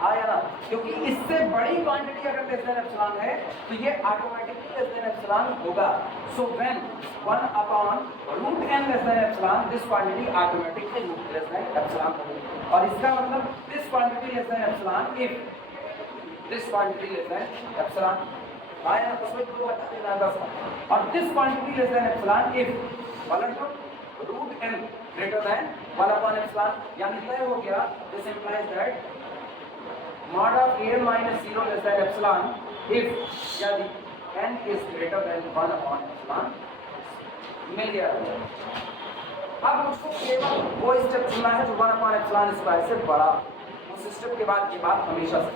आया ना? क्योंकि इससे बड़ी क्वांटिटी अगर लेस देन एप्सिलॉन है तो ये ऑटोमेटिकली लेस देन एप्सिलॉन होगा। So when 1/√n less than epsilon this quantity automatically less than epsilon होगी। और इसका मतलब this quantity less than epsilon if this quantity less than epsilon, आया ना? उसमें दो बता देना बस। और this quantity less than epsilon if √n greater than 1/epsilon, यानी तय हो गया। This implies that mod of n minus 0 less than epsilon if यदि n is greater than 1/epsilon मिल गया। अब मुझको केवल वो स्टेप चुनना है जो 1/epsilon स्क्वायर से बड़ा, उस स्टेप के बाद ये बात हमेशा से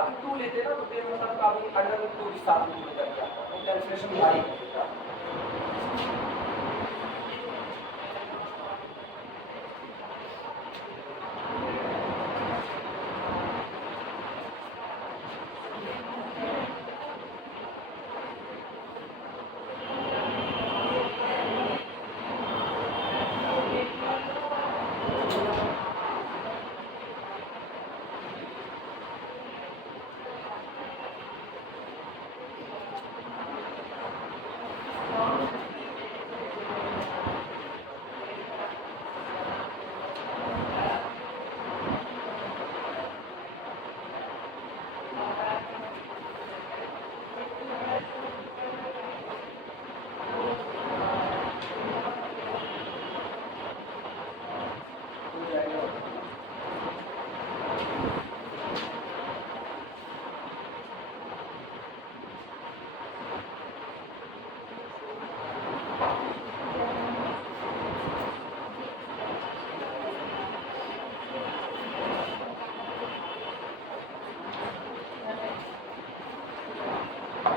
अभी 2 लेते ना तो फिर मतलब काफी √2 के साथ में निकल जाता है, कैलकुलेशन भारी होता है।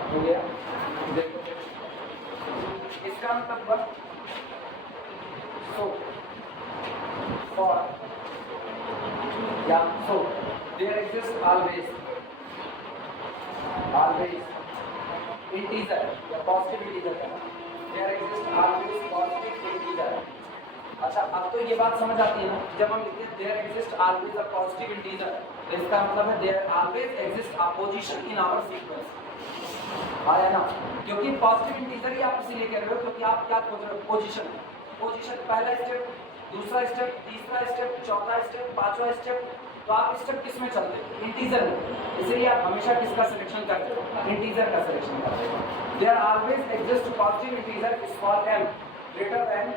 हो गया। देखो इसका मतलब so for yeah so there exists always integer या positive integer का there exists always positive integer। अच्छा अब तो ये बात समझ आती है ना, जब हम लिखते हैं there exists always a positive integer तो इसका मतलब है there always exists a position in our sequence, आया ना? क्योंकि पॉजिटिव इंटीजर ही आप इसीलिए कह रहे हो क्योंकि आप क्या खोज रहे हो? पोजीशन। पोजीशन पहला स्टेप, दूसरा स्टेप, तीसरा स्टेप, चौथा स्टेप, पांचवा स्टेप, तो आप स्टेप किस में चलते हो? इंटीजर में। इसलिए आप हमेशा किसका सिलेक्शन करते हो? इंटीजर का सिलेक्शन करते हो। There always exist positive integer small m greater than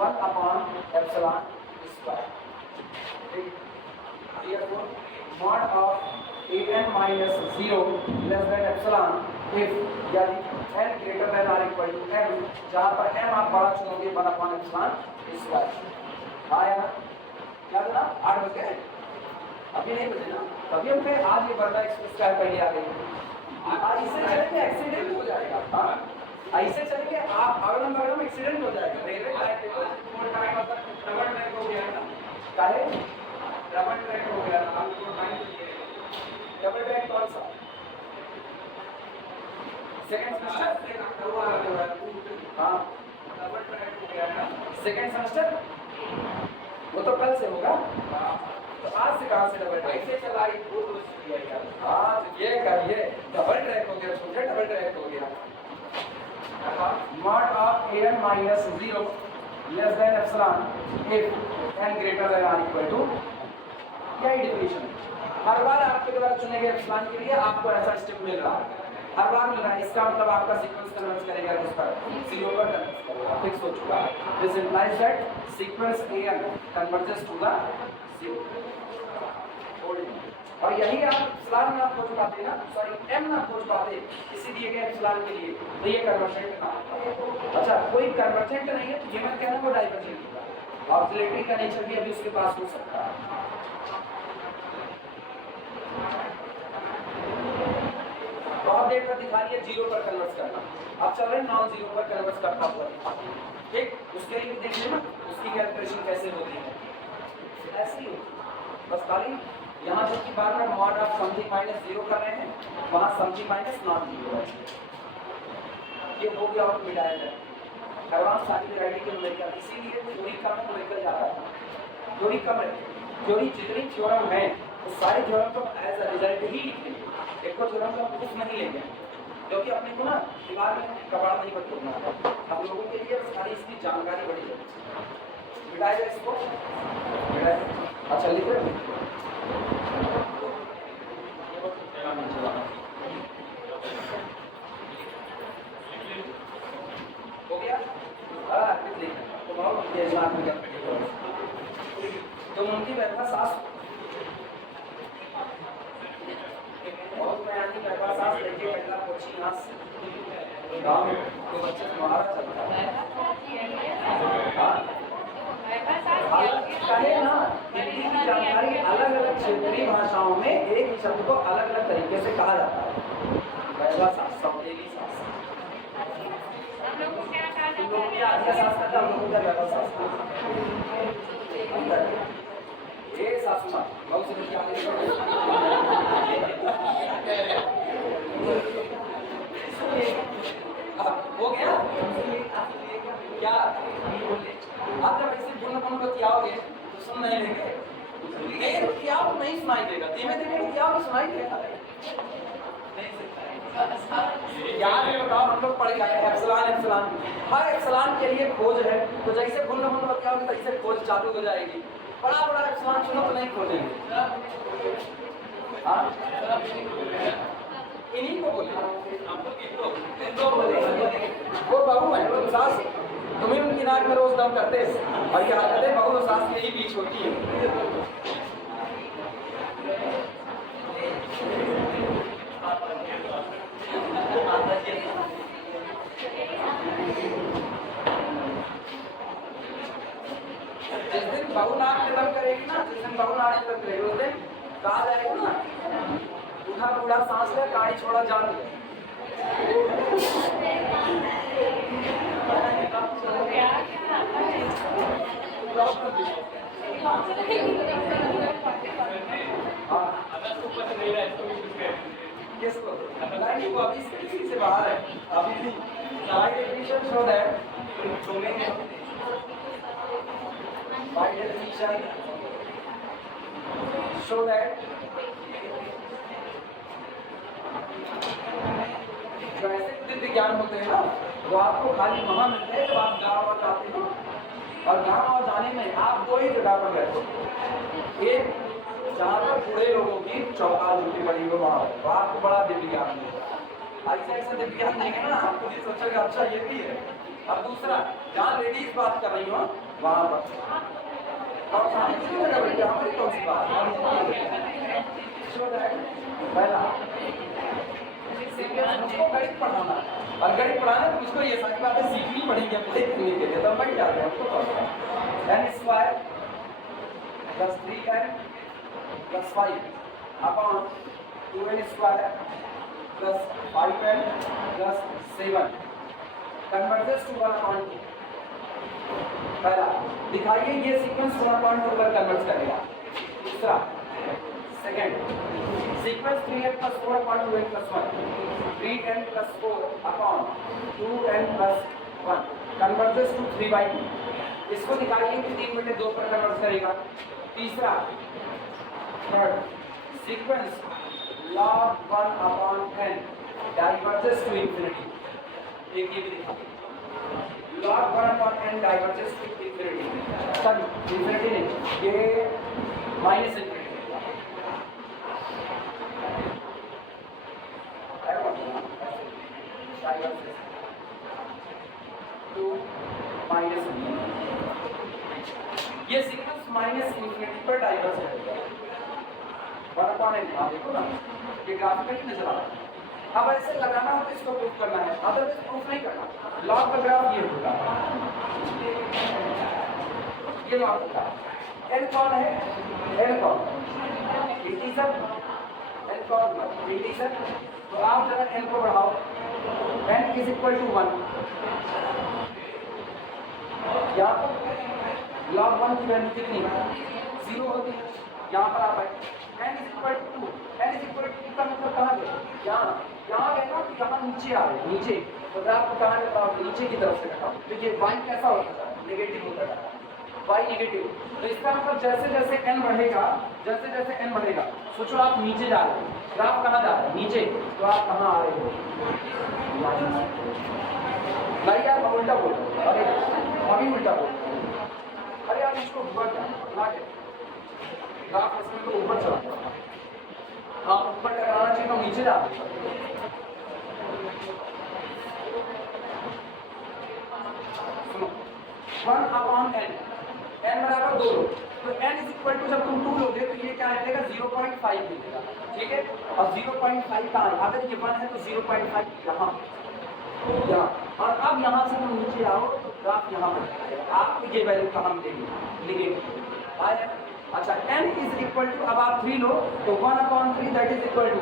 1/epsilon square. Therefore mod of an minus 0 less than epsilon if यदि n greater than or equal to m, जहाँ पर m आप बड़ा चुनोगे 1/epsilon स्क्वायर। आया ना? क्या था ना? 8 बज गए? अभी नहीं बजे ना? तभी हम कहे आज ये बर्मा एक्सप्रेस क्या पहले आ गई। ऐसे चलेंगे एक्सीडेंट हो जाएगा। हाँ ऐसे चलेंगे आप अगर हम एक्सीडेंट हो जाएगा। रेलवे ट्रैक पे कोई टाइम मतलब रबड़ ट्रैक हो गया ना, काहे रबड़ ट्रैक हो गया ना, आपको टाइम डबल ट्रैक कौन सा? सेकंड सेमेस्टर हाँ डबल ट्रैक हो गया ना सेकंड सेमेस्टर, वो तो कल से होगा। तो आज से कहाँ से डबल ट्रैक? ऐसे चला ये दो किया यार। हाँ तो ये करिए डबल ट्रैक हो गया, छोटे डबल ट्रैक हो गया। mod of an minus 0 less than epsilon if n greater than or equal to, क्या डिफिनेशन है? हर बार आपके द्वारा चुने गए एप्सिलॉन के लिए आपको ऐसा स्टेप मिल रहा है, हर बार मिल रहा है। इसका मतलब आपका सीक्वेंस कन्वर्ज करेगा किस पर? 0 पर कन्वर्ज करेगा, फिक्स हो चुका है। This implies that sequence an converges to the 0। और यही आप एप्सिलॉन ना खोज पाते ना, सॉरी m ना खोज पाते किसी दिए गए एप्सिलॉन के लिए, तो ये कन्वर्जेंट ना। अच्छा, कोई कन्वर्जेंट नहीं है तो ये मत कहना वो डाइवर्जेंट होगा। ऑक्सिलेटरी का नेचर भी अभी उसके पास हो सकता है। तो आप देख कर दिखा रही है 0 पर कन्वर्ट करना। अब चल रहे नॉन 0 पर कन्वर्ट करता हुआ दिखाते हैं, ठीक? उसके लिए देख लेना उसकी कैलकुलेशन कैसे होती है। ऐसे ही बस खाली यहाँ तक की बार में मॉड ऑफ समथिंग माइनस 0 कर रहे हैं, वहाँ समथिंग माइनस नॉन 0 है। ये हो गया और मिटाया जाए एडवांस सारी वैरायटी के न्यूमेरिकल। इसीलिए थ्योरी कम है, न्यूमेरिकल ज़्यादा है। थ्योरी कम है, थ्योरी जितनी थ्योरम है वो सारी थ्योरम को एज अ रिजल्ट ही लिखेंगे, एक को थ्योरम का प्रूफ नहीं लेंगे, क्योंकि अपने को ना दिमाग में कबाड़ नहीं बटोरना। हम लोगों के लिए सारी इसकी जानकारी बड़ी है। मिटाया जाए इसको, मिटाया। अच्छा लिख रहे हो गया? तो उनकी व्यवस्था सास और मैं आनी व्यवस्था सास लेके पहला कोचिंग यहाँ से गाँव में तो बच्चे तुम्हारा चलता है। कहे ना हिंदी की जानकारी अलग अलग क्षेत्रीय भाषाओं में एक ही शब्द को अलग अलग तरीके से कहा जाता है। व्यवस्था सास, सौतेली सास, तुम लोगों क्या आधिया सास करता, हम लोगों का व्यवस्था ये सासू माँ बहुत से क्या हो गया क्या? आप जब ऐसे पूर्ण बतियाओगे तो सुन नहीं लेंगे, बतियाओ तो नहीं सुनाई देगा, धीमे धीमे बतियाओ तो सुनाई देगा। याद है बताओ, हम लोग पढ़ गए एप्सिलॉन एप्सिलॉन, हर एप्सिलॉन के लिए खोज है, तो जैसे पूर्ण बतियाओगे तैसे खोज चालू हो जाएगी। बड़ा बड़ा एप्सिलॉन चुनो तो नहीं खोजेंगे। हाँ इन्हीं को बोले, वो बहू है तुम सास, तुम्हें उनकी नाक में रोज दम करते और ये हरकतें बहू और सास के ही बीच होती है। जिस दिन बहू नाक में दम करेगी ना, जिस दिन बहू नाक में दम करेगी उस दिन कहा जाएगा ना, उठा बूढ़ा सांस ले काड़ी छोड़ा जान ले। किसको नहीं, वो अभी से बाहर है, अभी भी by definition show that by definition show that जो ऐसे दिव्य ज्ञान होते हैं ना वो आपको खाली वहाँ मिलते हैं जब आप गाँव और जाते हैं, और गाँव और जाने में आप दो ही जगह पर रहते हो। एक जहाँ पर बूढ़े लोगों की चौपाल जुटी पड़ी हो वहाँ तो आपको बड़ा दिव्य ज्ञान मिलेगा। ऐसा ऐसा दिव्य ज्ञान देंगे ना आपको भी सोचेगा अच्छा ये भी है। और दूसरा जहाँ लेडीज बात कर रही हो वहाँ पर और खाने की जगह बैठे हमारी कौन सी बात। पहला मुझको गणित पढ़ाना, और गणित पढ़ाना तो मुझको ये सारी बातें सीखनी पड़ेंगी अपने सीखने के लिए, तो बैठ जाते हैं आपको n square plus 3n plus 5 upon 2n square plus 5n plus 7 converges to 1/2। पहला दिखाइए ये सीक्वेंस 1/2 पर कन्वर्ट करेगा। दूसरा second sequence 3n plus 4 upon 2n plus 1 3n plus 4 upon 2n plus 1 converges to 3/2। इसको दिखाइए कि 3 बटे 2 पर कन्वर्ट करेगा। तीसरा third sequence log 1 upon n diverges to infinity। एक ये भी दिखाइए log 1 upon n diverges to infinity, sorry infinity नहीं, ये minus infinity diverges to minus, ये सीक्वेंस माइनस इंफिनिटी पर डाइवर्ज है 1 upon n। आप देखो ना ये ग्राफिकली नजर आ रहा है। अब ऐसे लगाना हो तो इसको प्रूफ करना है, अदरवाइज प्रूफ नहीं करना। लॉग का ग्राफ ये होगा, ये लॉग होगा। n कौन है? n कौन इंटीजर, n कौन इंटीजर, तो आप जरा n को बढ़ाओ, n इज इक्वल टू 1, यहाँ पर log 1 की वैल्यू कितनी 0 होती है, यहाँ पर आप n is equal to 2, n is equal to 2 का मतलब कहाँ गया? यहाँ गया ना, कि यहाँ नीचे आ रहे नीचे, तो ग्राफ को कहाँ घटाओ? नीचे की तरफ से घटाओ, तो ये y कैसा होता है? नेगेटिव होता है, y नेगेटिव। तो इसका मतलब जैसे जैसे n बढ़ेगा, जैसे जैसे n बढ़ेगा, सोचो आप नीचे जा रहे हो, ग्राफ कहाँ जा रहा है? नीचे, तो आप कहाँ आ रहे हो? नहीं यार मैं उल्टा बोल रहा हूँ, अरे अभी उल्टा बोल रहा हूँ। अरे यार इसको ऊपर ग्राफ इसमें तो ऊपर चला, हाँ ऊपर टकराना चाहिए तो नीचे जा। सुनो 1 upon n, n बराबर 2 लो, तो n इज इक्वल टू जब तुम 2 लोगे तो ये क्या मिलेगा? 0.5 मिलेगा, ठीक है। और 0.5 कहाँ है? अगर ये 1 है तो 0.5 यहाँ, और अब यहाँ से तुम नीचे आओ तो ग्राफ यहाँ पर आपको ये वैल्यू कहाँ मिलेगी? नेगेटिव। अच्छा n इज इक्वल टू, अब आप 3 लो तो 1 upon 3 that is equal to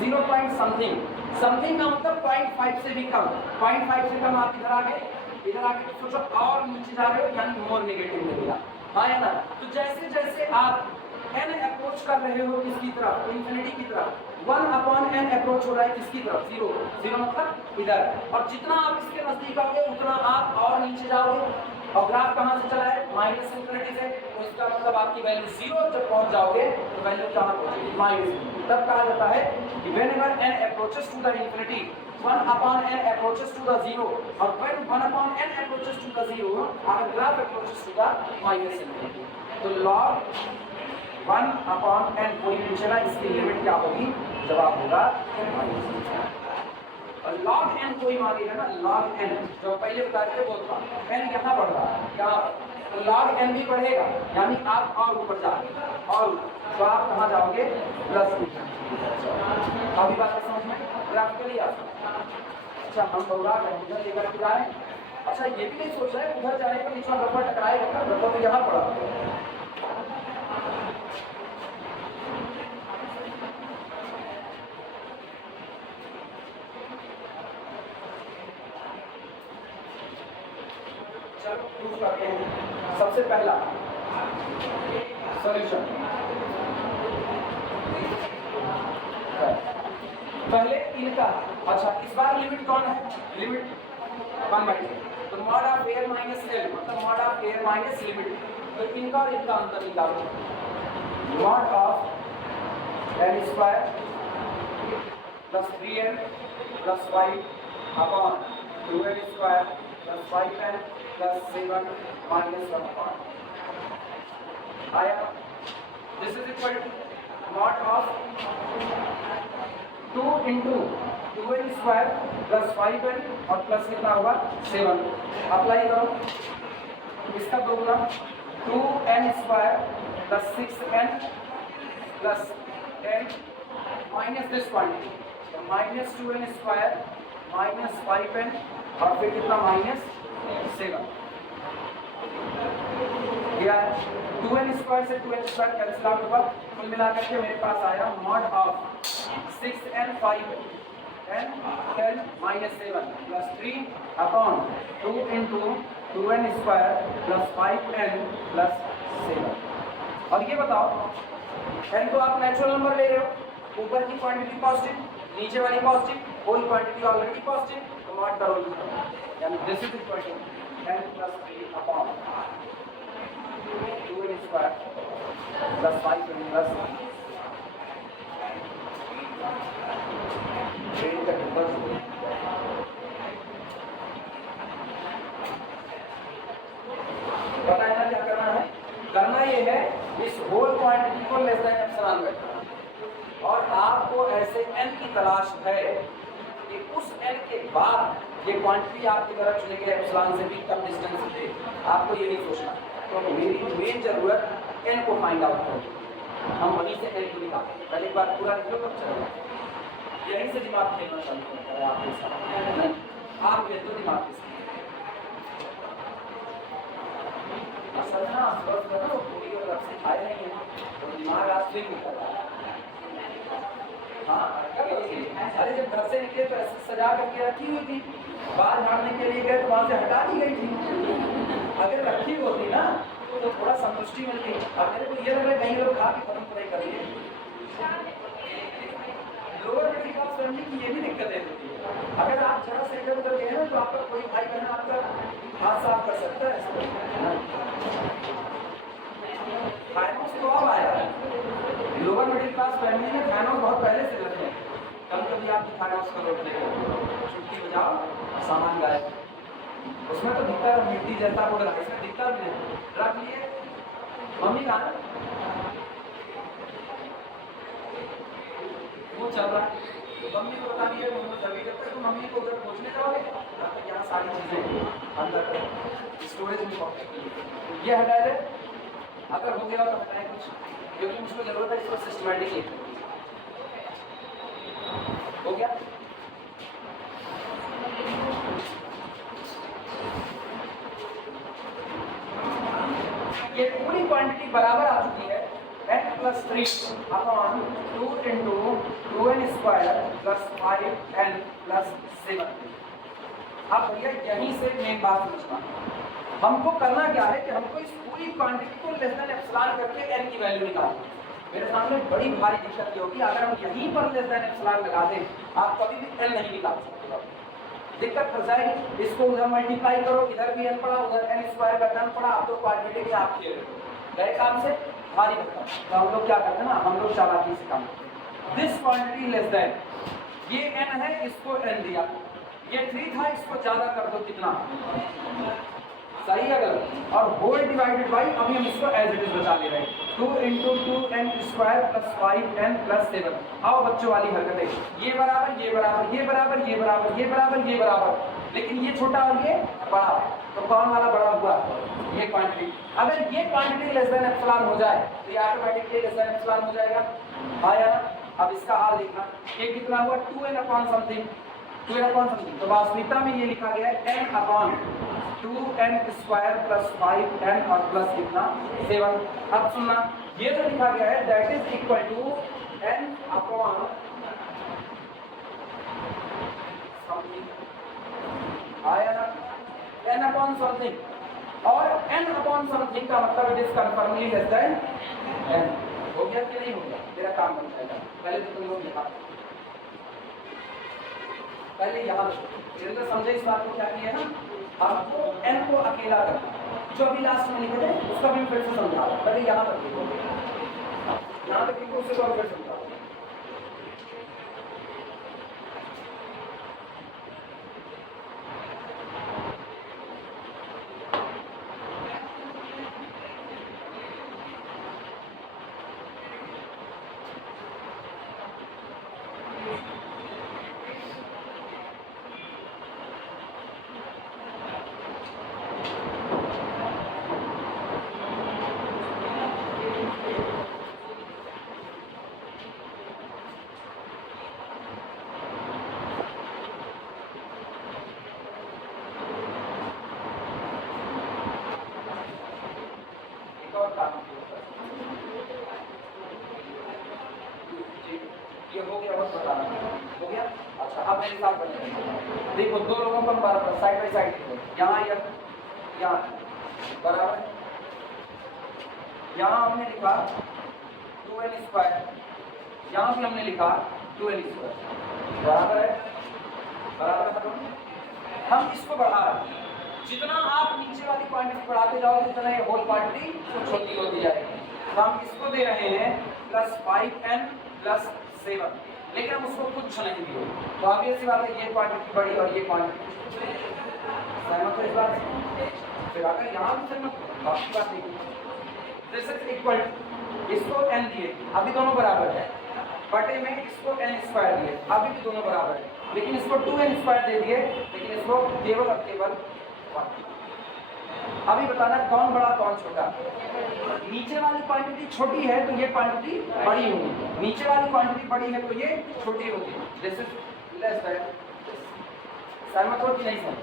0 point something, something का मतलब 0.5 से भी कम, 0.5 से कम। आप इधर आगे तो सोचो और नीचे जा रहे हो, यानी मोर नेगेटिव मिलेगा, हाँ है ना। तो जैसे जैसे आप n अप्रोच कर रहे हो किसकी तरफ? इंफिनिटी की तरफ। 1 upon n अप्रोच हो रहा है किसकी तरफ? 0, 0 मतलब इधर। और जितना आप इसके नजदीक आओगे उतना आप और नीचे जाओगे, और ग्राफ कहाँ से चला है? माइनस इंफिनिटी से। तो इसका मतलब आपकी वैल्यू 0 जब पहुंच जाओगे तो वैल्यू कहाँ पहुंचेगी? माइनस। तब कहा जाता है कि whenever n approaches to the infinity, 1 upon n approaches to the 0, और when 1 upon n approaches to the 0, our graph approaches to the minus infinity। तो log 1 upon n कोई पूछेगा इसकी लिमिट क्या होगी? जवाब होगा माइनस। और log n कोई मांगेगा ना, log n जो पहले बता रहे थे वो था, n यहाँ बढ़ रहा है, यहाँ तो log n भी बढ़ेगा, यानी आप और ऊपर जाओगे, और तो आप कहाँ जाओगे? प्लस। अभी बात समझ में ग्राफिकली आता। अच्छा हम उधर लेकर जा रहे हैं। अच्छा ये भी नहीं सोच रहे उधर जाने पर नीचे रबर टकराएगा, रबर तो यहाँ पड़ा। चलो प्रूफ करते हैं। सबसे पहला सॉल्यूशन, पहले इनका। अच्छा इस बार लिमिट कौन है? लिमिट 1/2, तो मॉड ऑफ एयर माइनस एल मतलब मॉड ऑफ एयर माइनस लिमिट। तो इनका और इनका अंतर निकालो, mod of L square plus 3n plus 5 upon 2n square plus 5n plus 7 minus 1 upon आया। This is equal to mod of 2 into 2n square plus 5n और प्लस कितना होगा? 7। अप्लाई करो इसका program, 2n square plus 6n plus 10 minus this quantity, minus 2n square minus 5n और फिर कितना? Minus 7। यह 2n स्क्वायर से 2n स्क्वायर कैंसिल आउट होगा, कुल मिलाकर के मेरे पास आया mod of 6n 5n 10 minus 7 plus 3 upon 2 into 2n square plus 5n plus 7। और ये बताओ n तो आप नेचुरल नंबर ले रहे हो, ऊपर की क्वांटिटी पॉजिटिव, नीचे वाली positive, whole quantity already positive, तो मॉड करो, यानी this is equal to n plus 3 upon 2n square plus 5n plus 3 का डिफरेंस क्वांटिटी को लेस देन एप्सिलॉन बैठा और आपको ऐसे n की तलाश है कि उस n के बाद ये क्वांटिटी आपकी तरफ चले गए एप्सिलॉन से भी कम डिस्टेंस पे, आपको ये नहीं सोचना। तो मेरी मेन जरूरत n को फाइंड आउट करनी, हम वहीं से n को निकालें। पहले एक बार पूरा लिख लो तब चलेगा, यहीं से दिमाग खेलना चालू करता है आपके साथ, आप खेल तो दिमाग के साथ असल ना बस करो पूरी और रब से खाए नहीं है तो दिमाग आज स्विंग कर रहा है। हाँ अरे जब घर से निकले तो ऐसे सजा करके रखी हुई थी, बाल झाड़ने के लिए गए तो वहां से हटा दी गई थी। अगर रखी होती ना तो थोड़ा संतुष्टि मिलती। अब मेरे को ये लग रहा है कहीं लोग खा के खत्म नहीं कर लिए। लोअर मिडिल क्लास फैमिली की ये भी दिक्कतें होती है। अगर आप जरा से इधर उधर गए ना तो आपका कोई भाई बहन आपका हाथ साफ कर सकता है। फाइनेंस तो अब आया है, लोअर मिडिल क्लास फैमिली में फाइनेंस बहुत पहले से रहते हैं। कभी आपकी फाइनेंस को रोक लेकर छुट्टी बजाओ सामान गायब, उसमें तो दिखता है मिट्टी जैसा बोल रहा है, इसमें दिखता भी नहीं। रख लिए मम्मी कहा वो चल रहा है, मम्मी को बता दिया जब तक तो मम्मी को उधर पहुँचने जाओगे तब तक यहाँ सारी चीज़ें अंदर स्टोरेज में पहुँचेगी। ये हटा दे, अगर हो गया तो बताएं कुछ, क्योंकि मुझको जरूरत है इसको सिस्टमैटिकली। हो गया ये पूरी क्वांटिटी बराबर आ चुकी है n+3 upon 2 into 2n square plus 5n plus 7। अब भैया यहीं से मेन बात समझना, हमको करना क्या है कि हमको इस पूरी क्वांटिटी को लेस देन एप्सिलॉन करके n की वैल्यू निकालनी। मेरे सामने बड़ी भारी दिक्कत ये होगी, अगर हम यहीं पर लेस देन एप्सिलॉन लगा दें आप कभी भी n नहीं निकाल सकते, दिक्कत फंस जाएगी। इसको उधर मल्टीप्लाई करो, इधर भी n पड़ा उधर n स्क्वायर का टर्म पड़ा, अब तो क्वांटिटी में आप खेल गए काम से भारी भरकम। तो हम लोग क्या करते हैं ना, हम लोग चालाकी से काम करते हैं। दिस क्वांटिटी लेस देन, ये n है इसको n दिया, ये 3 था इसको ज्यादा कर दो कितना सही है गलत, और होल डिवाइडेड बाई अभी हम इसको एज इट इज बचा ले रहे हैं 2 into 2n square plus 5n plus 7। आओ बच्चों वाली हरकतें, ये बराबर ये बराबर ये बराबर ये बराबर ये बराबर ये बराबर, लेकिन ये छोटा और ये बड़ा, तो कौन वाला बड़ा हुआ ये क्वांटिटी। अगर ये क्वांटिटी लेस देन एप्सिलॉन हो जाए तो ये ऑटोमेटिकली लेस देन एप्सिलॉन हो जाएगा। आया ना, अब इसका हाल देखना, ये कितना हुआ 2n upon something, 2n upon something, तो वास्तविकता में ये लिखा गया है n upon 2n square plus 5n और प्लस कितना 7। अब सुनना, ये जो लिखा गया है that is equal to n upon something, आया ना, n अपॉन समथिंग, और n अपॉन समथिंग का मतलब it is confirmly less than n। हो गया कि नहीं हो गया, मेरा काम बन जाएगा। पहले तो तुम लोग लिखा, पहले यहाँ तो समझे इस बात को क्या किया ना, आपको n को अकेला करना, जो अभी लास्ट में लिखे थे उसका भी फिर से समझा, पहले यहाँ तक लिखो, यहाँ तक लिखो उससे तो फिर समझा। ये हो गया, बस बताना हो गया। अच्छा अब मेरे साथ बने, देखो दो लोगों को बराबर साइड बाई साइड लिखो, यहाँ यहाँ बराबर, यहाँ हमने लिखा 2n स्क्वायर, यहाँ भी हमने लिखा 2n स्क्वायर, बराबर है, बराबर है। हम इसको बढ़ा रहे हैं, जितना आप नीचे वाली क्वांटिटी बढ़ाते जाओगे उतना ये होल क्वांटिटी छोटी होती जाएगी। तो हम इसको दे रहे हैं प्लस 5n प्लस 7, लेकिन हम उसको कुछ नहीं दिए, तो ऑब्वियस सी बात है ये क्वांटिटी बड़ी और ये क्वांटिटी सहमत हो इस बात से। फिर अगर यहाँ भी सहमत बाकी बात नहीं, दिस इज इक्वल, इसको n दिए, अभी दोनों बराबर है, बटे में इसको n स्क्वायर दिए, अभी भी दोनों बराबर है, लेकिन इसको 2n स्क्वायर दे दिए, लेकिन इसको केवल और केवल 1। अभी बताना कौन बड़ा कौन छोटा। नीचे वाली क्वांटिटी छोटी है तो ये क्वांटिटी बड़ी होगी, नीचे वाली क्वांटिटी बड़ी है तो ये छोटी होगी। दिस इज लेस देन, सहमत हो कि नहीं सहमत?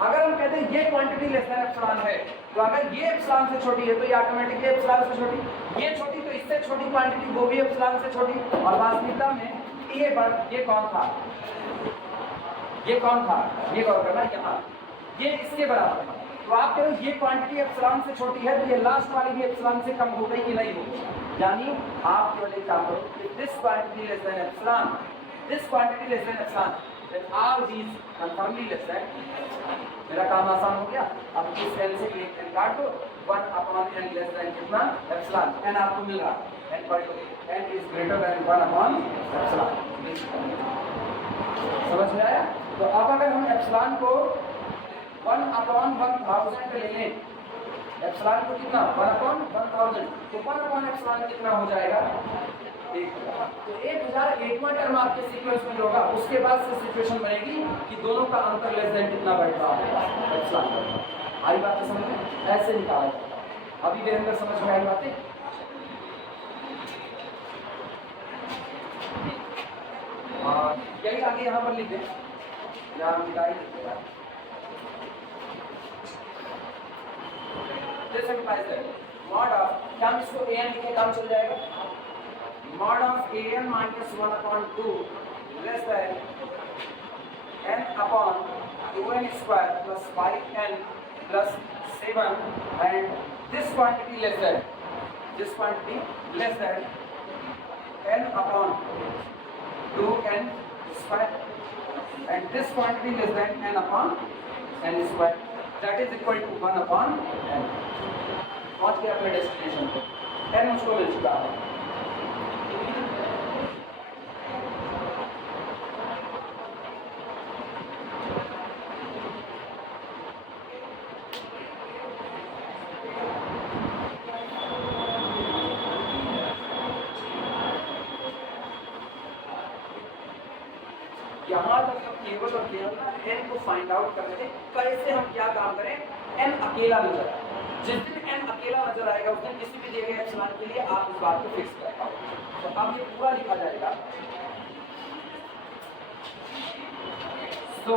अगर हम कहते हैं ये क्वांटिटी लेस देन एप्सिलॉन है, तो अगर ये एप्सिलॉन से छोटी है तो ये ऑटोमेटिकली एप्सिलॉन से छोटी, ये छोटी तो इससे छोटी क्वांटिटी वो भी एप्सिलॉन से छोटी। और वास्तविकता में ये कौन था, ये कौन था, ये गौर करना, यहाँ ये इसके बराबर था। तो आप कहो ये क्वांटिटी एप्सिलॉन से छोटी है तो ये लास्ट वाली भी एप्सिलॉन से कम हो गई कि नहीं होगी। यानी आप केवल एक काम करो कि this quantity less than epsilon, this quantity less than epsilon, then all these confirmly less than. मेरा काम आसान हो गया। अब इस n से एक n काट दो, 1/n लेस देन कितना एप्सिलॉन, n आपको मिल रहा है, n पढ़ लो, n इज ग्रेटर देन 1/एप्सिलॉन। समझ में आया? तो अब अगर हम एप्सिलॉन को 1/1000 पे ले लें, एप्सिलॉन को कितना 1/1000, तो 1/एप्सिलॉन कितना हो जाएगा 1000। तो 1000 एकवां टर्म आपके सीक्वेंस में होगा, उसके बाद से सिचुएशन बनेगी कि दोनों का अंतर लेस देन कितना बढ़ रहा है एप्सिलॉन। आई बात समझ में? ऐसे निकाला जाता है। अभी मेरे अंदर समझ में आई बातें? यही आगे यहाँ पर लिख दें, यहाँ मिटाई जैसे मॉड ऑफ, क्या हम इसको an लिखे काम चल जाएगा, mod of an minus 1/2 less then n/2n square plus 5n plus 7 and this quantity less then n/2n square and this quantity less than n/n square, that is equal to 1/n। पहुंच गए अपने destination पे, n मुझको मिल चुका है। यहाँ तक हम केवल और केवल n को फाइंड आउट कर रहे थे, कैसे हम क्या काम करें, n अकेला नजर आए। जिस दिन n अकेला नजर आएगा उस दिन किसी भी दिए गए एप्सिलॉन के लिए आप इस बात को फिक्स कर पाओ। तो अब ये पूरा लिखा जाएगा, so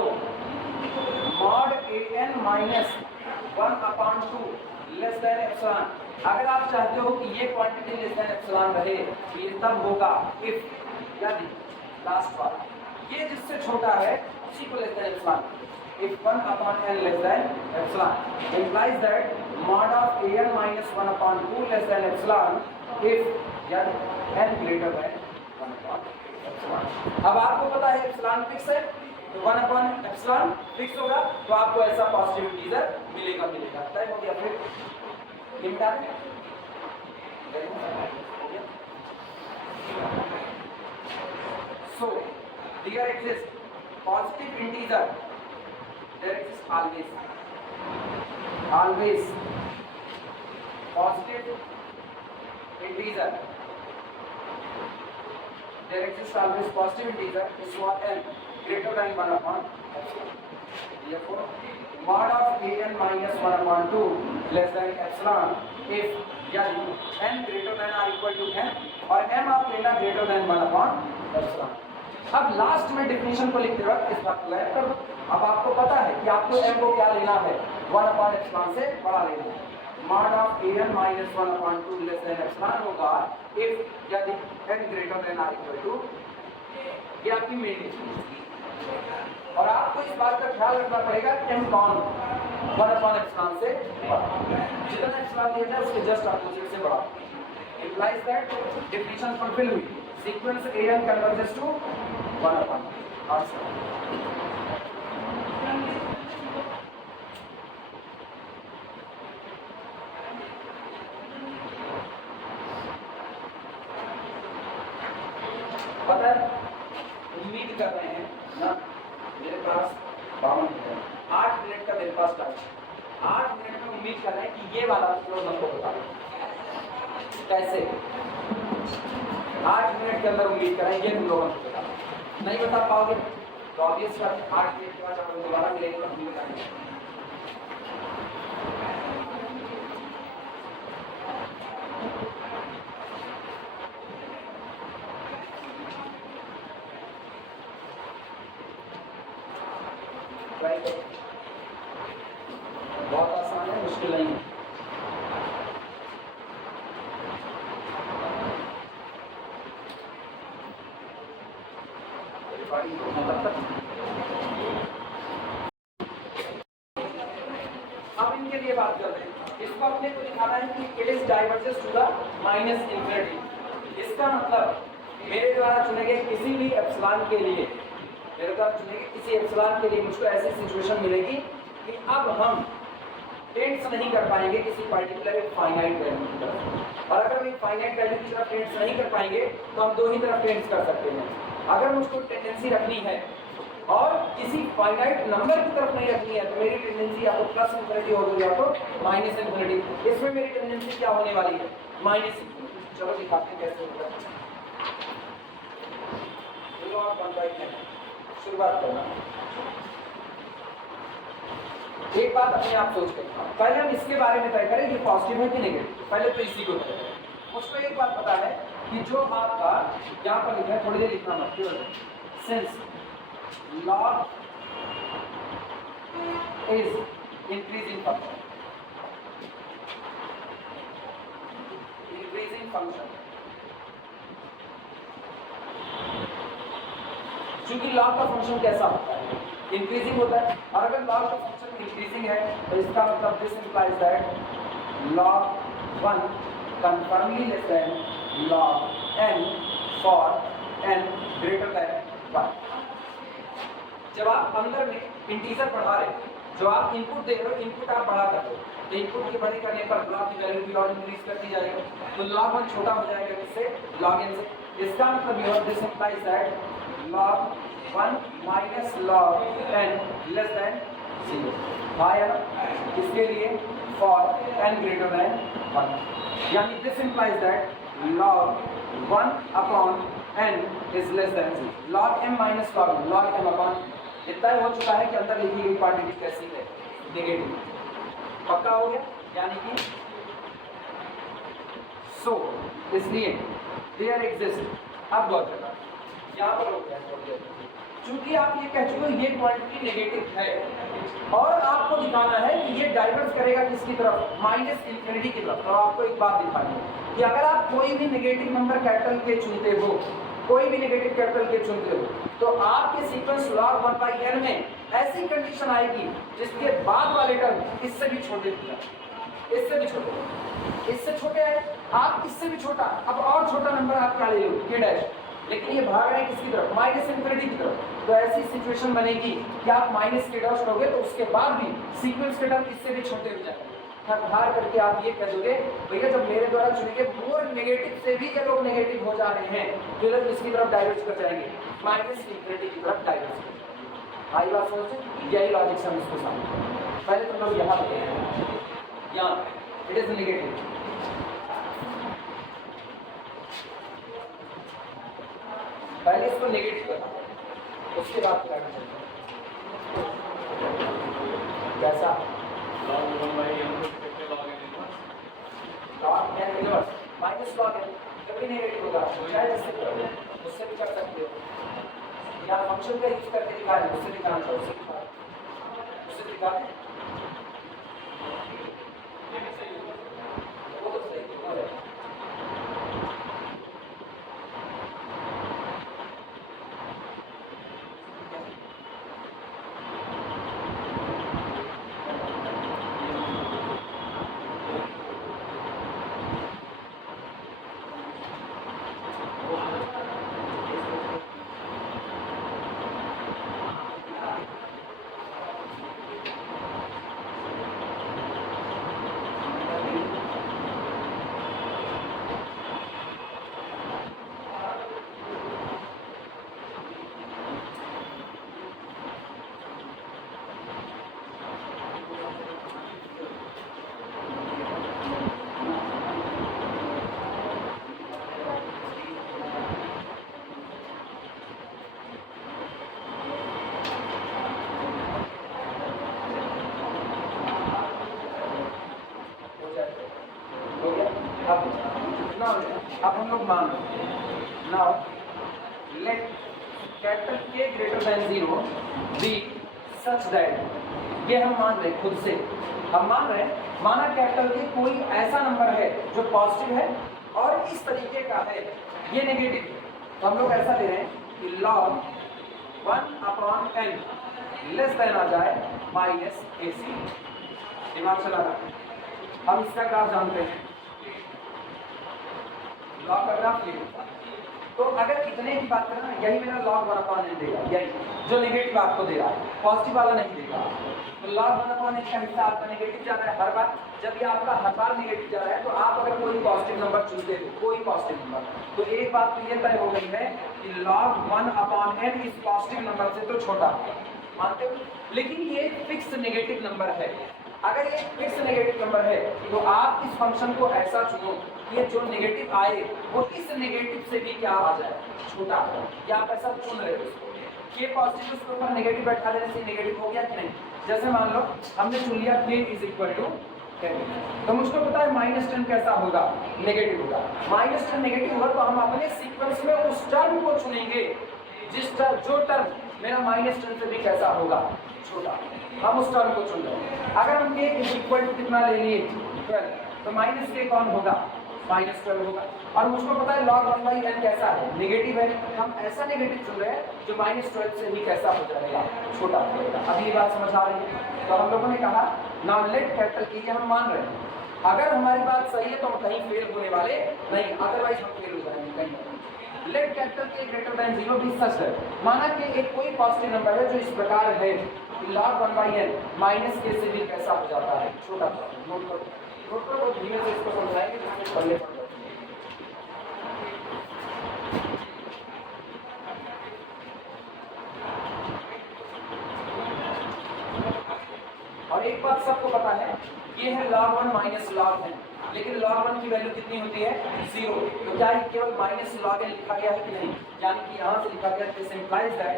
mod an minus 1/2 less than epsilon. अगर आप चाहते हो कि ये क्वांटिटी लेस देन एप्सिलॉन रहे तो ये तब होगा इफ, यदि लास्ट वाला ये जिससे छोटा है उसी को less than epsilon, if 1/n less than epsilon implies that mod of an minus 1/2 less than epsilon if n greater than 1/epsilon। अब आपको पता है एप्सिलॉन फिक्स है तो 1/epsilon फिक्स होगा, तो आपको ऐसा पॉजिटिव इंटीजर मिलेगा तय हो गया। फिर लिमिट आ गई, so here exists positive integer, there exists always positive integer, there exists always positive integer is for n greater than 1/epsilon। therefore mod of an minus 1/2 less than epsilon if यदि n greater than or equal to n और m आप लेना greater than 1/epsilon। अब last में definition को लिखते वक्त इस बात को याद कर दो। अब आपको पता है कि आपको m को क्या लेना है, 1/epsilon से बड़ा लेना है। mod of an minus 1/2 less than epsilon होगा if यदि n greater than or equal to, ये आपकी मेन डेफिनेशन। और आपको इस बात का ख्याल रखना पड़ेगा m कौन 1/epsilon से बड़ा, जितना एप्सिलॉन दिया जाए उसके जस्ट अपोजिट से बड़ा। implies that definition fulfill हुई, sequence an converges to 1/. पता है, उम्मीद कर रहे हैं ना, मेरे पास 52 मिनट, 8 मिनट का मेरे पास टाइम, 8 मिनट में उम्मीद कर रहे हैं कि ये वाला क्लोज हमको बता दें। कैसे? 8 मिनट के अंदर उम्मीद करेंगे तुम लोगों को बता, नहीं बता पाओगे तो ऑब्वियस बात है 8 मिनट के बाद जब हम दोबारा मिलेंगे तो हम बताएंगे। बहुत आसान है, मुश्किल नहीं है। अब इनके लिए बात करते हैं। इसको अपने को दिखाना है कि it is diverges to the minus infinity. इसका मतलब मेरे द्वारा चुने गए किसी भी एप्सिलॉन के लिए, मेरे द्वारा चुने गए किसी एप्सिलॉन के लिए मुझको ऐसी सिचुएशन मिलेगी कि अब हम टेंड्स नहीं कर पाएंगे किसी पर्टिकुलर एक फाइनाइट वैल्यू की तरफ। और अगर हम एक फाइनाइट वैल्यू की तरफ टेंड्स नहीं कर पाएंगे तो हम दो ही तरफ टेंड्स कर सकते हैं। अगर मुझको टेंडेंसी रखनी है और किसी फाइनाइट नंबर की तरफ नहीं रखनी है तो मेरी टेंडेंसी या तो प्लस इन्फिनिटी होगी या तो माइनस इन्फिनिटी। इसमें मेरी टेंडेंसी क्या होने वाली है? Minus infinity. चलो दिखाते हैं कैसे होगा। शुरुआत करना। एक बात अपने आप सोच कर, पहले हम इसके बारे में तय करें कि पॉजिटिव है कि नेगेटिव। पहले तो इसी को तय करें। मुझको एक बात पता है कि जो आपका यहाँ पर लिखा है, थोड़ी देर लिखना मत, केवल since log is increasing function, increasing function, क्योंकि log का फंक्शन कैसा होता है? इंक्रीजिंग होता है। और अगर log का फंक्शन इंक्रीजिंग है तो इसका मतलब this implies that log 1 confirmly less than log n for n greater than 1। जब आप अंदर में इंटीजर बढ़ा रहे, जो आप इनपुट दे रहे हो, इनपुट आप बढ़ा कर दो तो इनपुट के बड़े करने पर लॉग की वैल्यू भी और इंक्रीज करती जाएगी, तो log 1 छोटा हो जाएगा किससे? log n से। इसका मतलब ये this implies that log 1 minus log n less than 0 आया ना? इसके लिए for n greater than 1, यानी this implies that log 1 upon n is less than 0। log m minus log m upon इतना हो चुका है कि अंदर लिखी गई क्वांटिटी कैसी है? नेगेटिव। पक्का हो गया? यानी कि सो इसलिए देयर एग्जिस्ट। अब गौर करना, यहाँ पर हो गया चूंकि आप ये कह चुके हो ये क्वांटिटी नेगेटिव है और आपको दिखाना है कि ये डाइवर्स करेगा किसकी तरफ? माइनस इन्फिनिटी की तरफ। तो आपको एक बात दिखानी है कि अगर आप कोई भी नेगेटिव नंबर कैपिटल के चुनते हो, कोई भी नेगेटिव कैपिटल के चुनते हो, तो आपके सीक्वेंस log 1/n में ऐसी कंडीशन आएगी जिसके बाद वाले टर्म इससे भी छोटे दिया, इससे भी छोटे, इससे छोटे है, आप इससे भी छोटा, अब और छोटा नंबर आप क्या ले लो? k डैश, लेकिन ये भाग रहे हैं किसकी तरफ? माइनस इन्फिनिटी की तरफ। तो ऐसी सिचुएशन बनेगी कि आप माइनस k डैश लोगे तो उसके बाद भी सीक्वेंस के टर्म इससे भी छोटे हो जाएंगे। थक हार करके आप ये कह दोगे भैया जब मेरे द्वारा चुने गए मोर नेगेटिव से भी ये लोग नेगेटिव हो जा रहे हैं तो लोग इसकी तरफ डाइवर्ज कर जाएंगे, माइनस इन्फिनिटी की तरफ डाइवर्ज कर जाएंगे। आई बात समझते? यही लॉजिक से हम इसको समझते। पहले तो लोग यहाँ पे यहाँ इट इज नेगेटिव, पहले इसको नेगेटिव बता, उसके बाद क्या करना चाहिए? कैसा? log n inverse minus log n कभी नेगेटिव होगा, चाहे उससे भी कर सकते हो या फंक्शन का यूज करके दिखा रहे, उससे दिखाना चाहो, उससे दिखा वो तो सही है। नाउ अब हम लोग मान now let capital K greater than 0 be such that, ये हम मान रहे खुद से, हम मान रहे हैं माना कैपिटल K कोई ऐसा नंबर है जो पॉजिटिव है और इस तरीके का है, ये नेगेटिव है, तो हम लोग ऐसा ले रहे हैं कि log 1/n लेस देन आ जाए माइनस AC। दिमाग चला रहा, हम इसका ग्राफ जानते हैं, लॉग का ग्राफ ये होता है। तो अगर इतने की बात करें ना, यही मेरा log 1/n देगा, यही जो नेगेटिव आपको दे रहा है, पॉजिटिव वाला नहीं देगा। तो log 1/n का हिस्सा आपका नेगेटिव जा रहा है हर बार, जब ये आपका हर बार नेगेटिव जा रहा है तो आप अगर कोई पॉजिटिव नंबर चुनते हो, कोई पॉजिटिव नंबर, तो एक बात तो ये तय हो गई है कि log 1/n इस पॉजिटिव नंबर से तो छोटा है, मानते हो? लेकिन ये फिक्स नेगेटिव नंबर है। अगर ये फिक्स नेगेटिव नंबर है तो आप इस फंक्शन को ऐसा चुनो कि ये जो नेगेटिव आए वो इस नेगेटिव से भी क्या आ जाए, छोटा। या आप ऐसा चुन रहे हो उसको, K पॉजिटिव उसके ऊपर नेगेटिव बैठा देने से नेगेटिव हो गया कि नहीं। जैसे मान लो हमने चुन लिया K = 10, तो मुझको पता है -10 कैसा होगा, नेगेटिव होगा। -10 नेगेटिव होगा तो हम अपने सीक्वेंस में उस टर्म को चुनेंगे जो टर्म मेरा -10 से भी कैसा होगा, छोटा, हम उस टर्म को चुन रहे हैं। अगर हम K = कितना ले लिए 12, तो -K कौन होगा, -12 होगा। और मुझको पता है log 1/n कैसा है, नेगेटिव है, हम ऐसा नेगेटिव चुन रहे हैं जो -12 से भी कैसा हो जाएगा, छोटा हो जाएगा। अभी ये बात समझ आ रही है। तो हम लोगों ने कहा नाउ लेट कैपिटल K, ये हम मान रहे हैं, अगर हमारी बात सही है तो हम कहीं फेल होने वाले नहीं, अदरवाइज हम फेल हो जाएंगे कहीं। Late capital K greater than 0 भी सच है, माना कि एक कोई पॉजिटिव नंबर है जो इस प्रकार है कि log 1/n -K से भी कैसा हो जाता है, छोटा। नोट करो, धीरे से इसको समझाएंगे, पहले और एक बात सबको पता है, ये है log 1 - log n, लेकिन log 1 की वैल्यू कितनी होती है, 0। तो क्या ये केवल -log n लिखा गया है कि नहीं, यानी कि यहाँ से लिखा गया, this implies that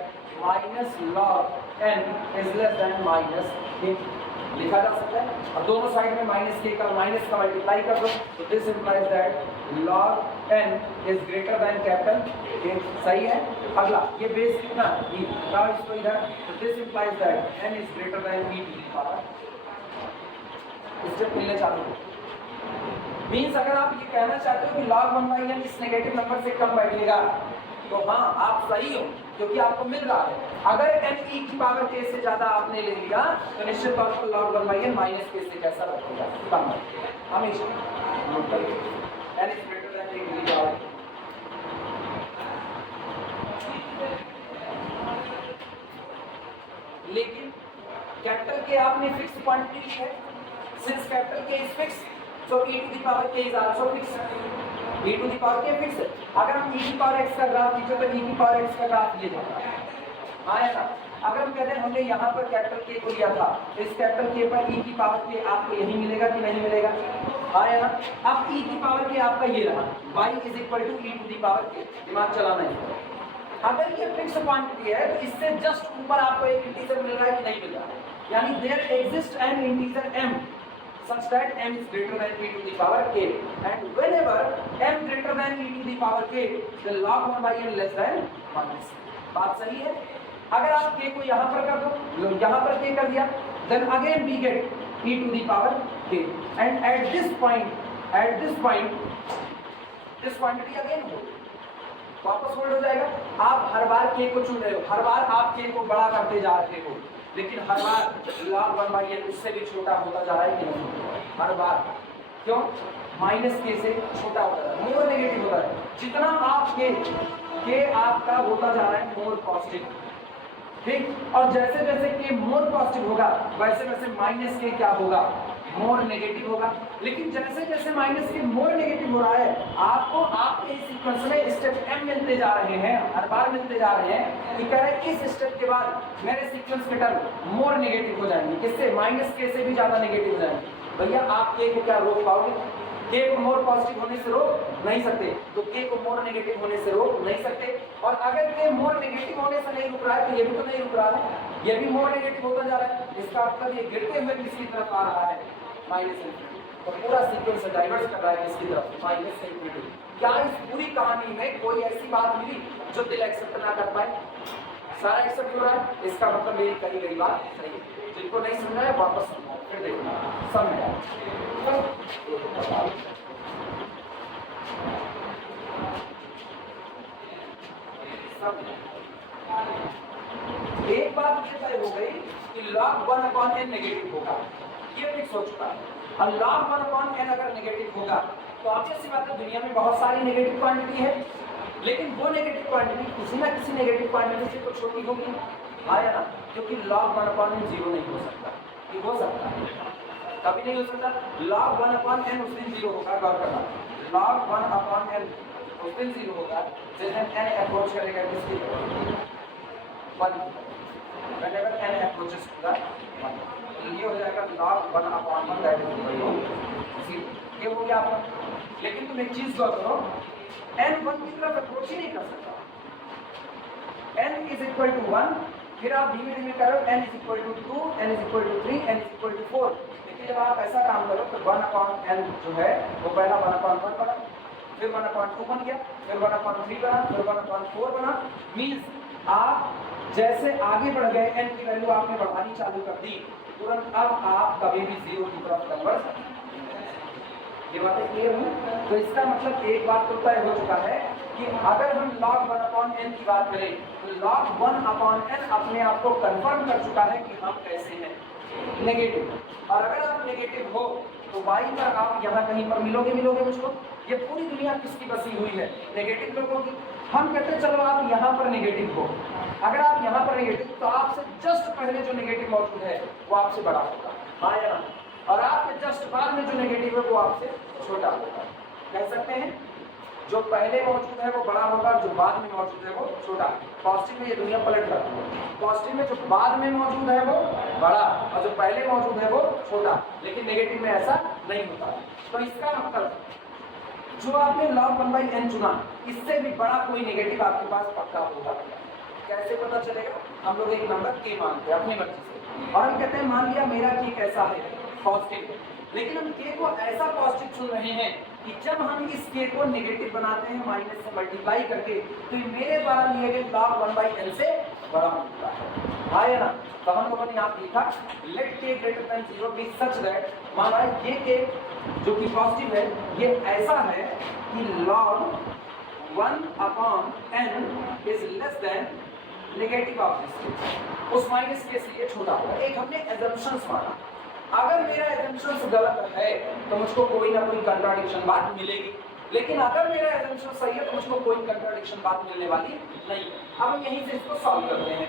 -log n is less than -k, लिखा जा सकता है। और दोनों साइड में -k का माइनस का मल्टीप्लाई कर दो, तो this implies that log n is greater then capital K, सही है। अगला ये बेस कितना e, का इसको इधर, तो this implies that n is greater than e to the power, step मिलने चालू हो। मींस अगर आप ये कहना चाहते हो कि log 1/n इस नेगेटिव नंबर से कम बैठेगा, तो हाँ आप सही हो, क्योंकि आपको मिल रहा है। अगर n e की पावर k से ज्यादा आपने ले लिया तो निश्चित तौर पर log 1/n -k से कैसा बैठेगा, कम बैठेगा। हमेशा नोट करिए, n is greater then k की पावर। लेकिन कैपिटल K आपने फिक्स क्वांटिटी ली है, since capital K is fix, so e to the power k is also fixed, e to the power k fix है। अगर हम e की power x का graph खींचे तो e की पावर x का ग्राफ ये जाता है, आया ना। अगर हम कहते हैं हमने यहाँ पर कैपिटल K को लिया था, इस कैपिटल K पर e की पावर k आपको यही मिलेगा कि नहीं मिलेगा, आया ना। अब e की पावर k आपका ये रहा, y = e to the power k, दिमाग चलाना है। अगर ये फिक्स क्वांटिटी है तो इससे जस्ट ऊपर आपको एक इंटीजर मिल रहा है कि नहीं मिल रहा है, यानी there exist an integer m such that m is greater than e to the power k, and whenever m greater than e to the power k, then log 1/n less than -. बात सही है। अगर आप k को यहाँ पर कर दो, यहाँ पर k कर दिया, then again we get e to the power k, and at this point this quantity again हो वापस होल्ड हो जाएगा। आप हर बार k को चुन रहे हो, हर बार आप k को बड़ा करते जा रहे हो, लेकिन हर बार log 1/n उससे भी छोटा होता जा रहा है कि नहीं, हर बार। क्यों? -k से छोटा होता जा रहा है, मोर नेगेटिव होता है। जितना आप k आपका होता जा रहा है मोर पॉजिटिव, ठीक। और जैसे जैसे k मोर पॉजिटिव होगा वैसे वैसे -k क्या होगा, मोर नेगेटिव होगा। लेकिन जैसे जैसे -k मोर नेगेटिव हो रहा है, आपको आपके सीक्वेंस में स्टेप m मिलते जा रहे हैं, हर बार मिलते जा रहे हैं। कि कह रहे हैं इस स्टेप के बाद मेरे सीक्वेंस के टर्म मोर नेगेटिव हो जाएंगे, किससे, -k से भी ज्यादा नेगेटिव हो जाएंगे। भैया आप k को क्या रोक पाओगे, k को मोर पॉजिटिव होने से रोक नहीं सकते, तो k को मोर नेगेटिव होने से रोक नहीं सकते। और अगर k मोर नेगेटिव होने से नहीं रुक रहा है तो ये भी तो नहीं रुक रहा है, ये भी मोर नेगेटिव होता जा रहा है। इसका मतलब ये गिरते हुए किसी तरफ आ रहा है, -∞। तो पूरा सीक्वेंस डाइवर्स कर रहा है किसकी तरफ, माइनस से इंफिनिटी। क्या इस पूरी कहानी में कोई ऐसी बात मिली जो दिल एक्सेप्ट ना कर पाए? सारा एक्सेप्ट हो रहा है, इसका मतलब मेरी कही गई बात सही है। जिनको नहीं समझा है वापस समझाओ, फिर देखना समझ आए। एक बात ये तय हो गई कि log 1/n नेगेटिव होगा, ये फिक्स हो चुका है। अब log 1/n अगर नेगेटिव होगा तो ऑब्वियस सी बात है दुनिया में बहुत सारी नेगेटिव क्वांटिटी है, लेकिन वो नेगेटिव क्वांटिटी किसी ना किसी नेगेटिव क्वांटिटी से तो छोटी होगी, हाँ या ना? क्योंकि log 1/n 0 नहीं हो सकता। ये हो सकता है, कभी नहीं हो सकता। log 1/n उस दिन 0 होगा, गौर करना। log 1/n उस दिन 0 होगा जिस दिन n अप्रोच करेगा किसकी तरफ, 1। whenever n approaches to the 1, ये हो जाएगा log 1/1 that is equal to 0। ये हो गया आपका। लेकिन तुम एक चीज गौर करो, n 1 की तरफ अप्रोच ही नहीं कर सकता। n is equal to 1, फिर आप धीमे धीमे करो n is equal to 2, n is equal to 3, n is equal to 4। देखिए जब आप ऐसा काम करो तो 1/n जो है वो पहला 1/1 बना, फिर 1/2 बन गया, फिर 1/3 बना, फिर 1/4 बना। मीन्स आप जैसे आगे बढ़ गए n की वैल्यू आपने बढ़ानी चालू कर दी, तुरंत अब आप कभी भी 0 की तरफ कन्वर्ट। ये बातें क्लियर हुई? तो इसका मतलब एक बात तो तय हो चुका है कि अगर हम log 1/n की बात करें तो log 1/n अपने आप को कंफर्म कर चुका है कि हम कैसे हैं, नेगेटिव। और अगर आप नेगेटिव हो तो y पर आप यहाँ कहीं पर मिलोगे मुझको। ये पूरी दुनिया किसकी बसी हुई है, नेगेटिव लोगों की। हम कहते हैं चलो आप यहाँ पर नेगेटिव हो, अगर आप यहाँ पर नेगेटिव तो आपसे जस्ट पहले जो नेगेटिव मौजूद है वो आपसे बड़ा होगा, हाँ या ना? और आपके जस्ट बाद में जो नेगेटिव है वो आपसे छोटा होगा। कह सकते हैं जो पहले मौजूद है वो बड़ा होगा, जो बाद में मौजूद है वो छोटा। पॉजिटिव में ये दुनिया पलट जाती है, पॉजिटिव में जो बाद में मौजूद है वो बड़ा और जो पहले मौजूद है वो छोटा, लेकिन नेगेटिव में ऐसा नहीं होता। तो इसका मतलब जो आपने log 1/n चुना, इससे भी बड़ा कोई नेगेटिव आपके पास पक्का होगा। कैसे पता चलेगा? हम लोग एक नंबर k मानते हैं अपनी मर्जी से, और हम कहते हैं मान लिया मेरा k कैसा है, पॉजिटिव। लेकिन हम k को ऐसा पॉजिटिव चुन रहे हैं कि जब हम इस k को नेगेटिव बनाते हैं माइनस से मल्टीप्लाई करके, तो ये मेरे द्वारा लिए गए log 1/n से बड़ा मिलता है, हाँ या ना? तो हम लोगों ने यहाँ लिखा let k greater than 0 be such that, माना ये k जो कि पॉजिटिव है ये ऐसा है कि log 1/n is less than negative of this, उस माइनस के से ये छोटा होगा। एक हमने एजम्पशंस माना, अगर मेरा एजम्पशंस गलत है तो मुझको कोई ना कोई कंट्राडिक्शन बात मिलेगी, लेकिन अगर मेरा एजम्पशन सही है तो मुझको कोई कंट्राडिक्शन बात मिलने वाली नहीं। अब हम यहीं से इसको सॉल्व करते हैं।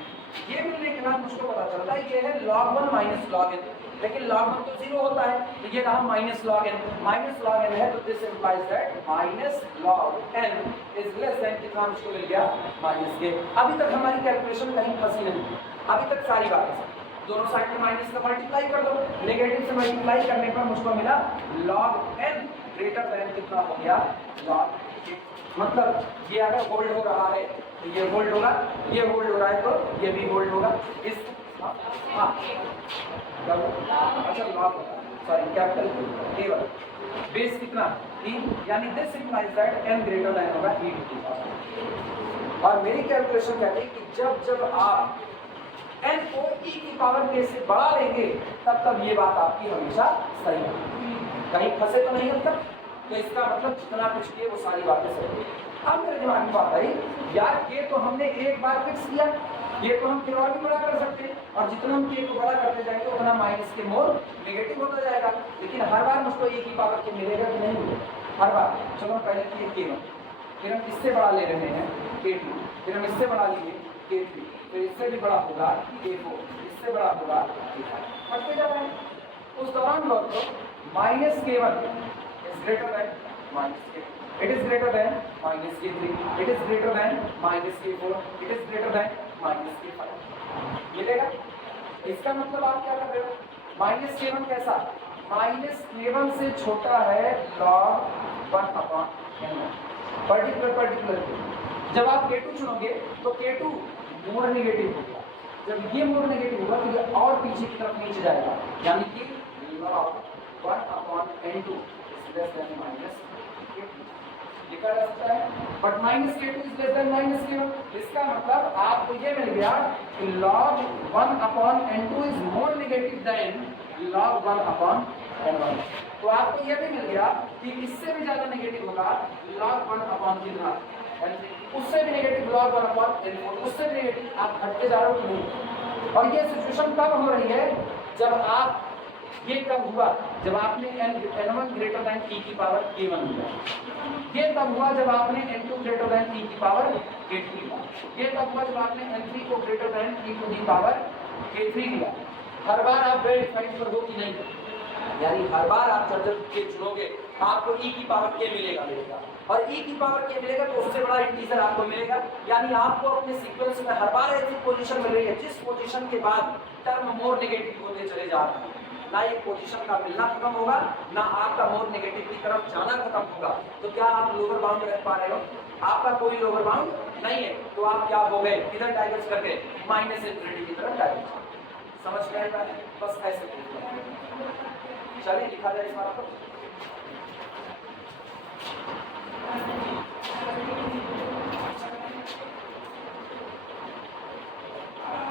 ये मिलने के बाद मुझको पता चलता है ये है log 1 माइनस log n, लेकिन log 1 तो 0 होता है, तो ये रहा माइनस log n है, तो this implies that minus log n is less than कितना मुझको मिल गया, माइनस के। अभी तक हमारी कैलकुलेशन कहीं फंसी नहीं, अभी तक सारी बातें दोनों साइड में माइनस का मल्टीप्लाई कर दो, नेगेटिव से मल्टीप्लाई करने पर मुझको मिला log n ग्रेटर देन कितना हो गया, log k। मतलब ये अगर होल्ड हो रहा है तो ये होल्ड होगा, ये होल्ड हो रहा है तो ये भी होल्ड होगा। इस हाँ अच्छा log सॉरी कैपिटल केवल बेस कितना 3, यानी this implies that n greater then होगा e। और मेरी कैलकुलेशन कहती है कि जब जब आप n को e की पावर k से बढ़ा लेंगे तब तब ये बात आपकी हमेशा सही है। कहीं फंसे तो नहीं अब तक? तो इसका मतलब जितना कुछ किए वो सारी बातें सही है। अब मेरे दिमाग में बात आई यार k तो हमने एक बार फिक्स किया, ये तो हम फिर और भी बड़ा कर सकते हैं, और जितना हम k को बड़ा करते जाएंगे उतना माइनस के मोर नेगेटिव होता जाएगा। लेकिन हर बार मुझको e की पावर k मिलेगा कि नहीं मिलेगा? हर बार। चलो पहले किए k1, फिर हम इससे बड़ा ले रहे हैं k2, फिर हम इससे बड़ा लिए k3, फिर इससे भी बड़ा होगा k4, इससे बड़ा होगा k5, बढ़ते जा रहे हैं। उस दौरान गौर करो minus k1 is greater then minus k2, it is greater than minus k3, it is greater than minus k4, it is greater than minus k5 मिलेगा। इसका मतलब आप क्या कर रहे हो, माइनस k1 कैसा, माइनस k1 से छोटा है log 1/n, पर्टिकुलर। जब आप k2 चुनोगे तो k2 मोर नेगेटिव होगा, जब ये मोर नेगेटिव होगा तो ये और पीछे की तरफ नीचे जाएगा, यानी कि log 1/n2 is less than minus k2 लिखा जा सकता है, but minus k2 is less than minus k1। इसका मतलब आपको ये मिल गया कि log 1/n2 is more negative than log 1/n1। तो आपको ये भी मिल गया कि इससे भी ज्यादा नेगेटिव होगा log 1/n3, उससे भी नेगेटिव log 1/n4, उससे भी नेगेटिव। आप घटते जा रहे हो कि नहीं? और ये सिचुएशन कब हो रही है? जब आप, ये कब हुआ? जब आपने n1 ग्रेटर देन e की पावर k1 लिया। ये तब हुआ जब आपने n2 ग्रेटर देन e की पावर k2 लिया। ये तब हुआ जब आपने n3 को greater than e to the power k3 लिया। हर बार आप वेल डिफाइंड पर हो कि नहीं? यानी हर बार आप जब के चुनोगे आपको e की पावर k मिलेगा और e की पावर k मिलेगा तो उससे बड़ा इंटीजर आपको मिलेगा। यानी आपको अपने सीक्वेंस में हर बार ऐसी पोजीशन मिल रही है जिस पोजीशन के बाद टर्म मोर नेगेटिव होते चले जा रहे हैं। ना ये पोजीशन का मिलना खत्म होगा, ना आपका मोर नेगेटिव की तरफ जाना खत्म होगा। तो क्या आप लोअर बाउंड रख पा रहे हो? आपका कोई लोअर बाउंड नहीं है, तो आप क्या हो गए? इधर डाइवर्ज करके माइनस इंफिनिटी की तरफ डाइवर्ज। समझ में आया? बस ऐसे चलिए लिखा जाए इस बात को।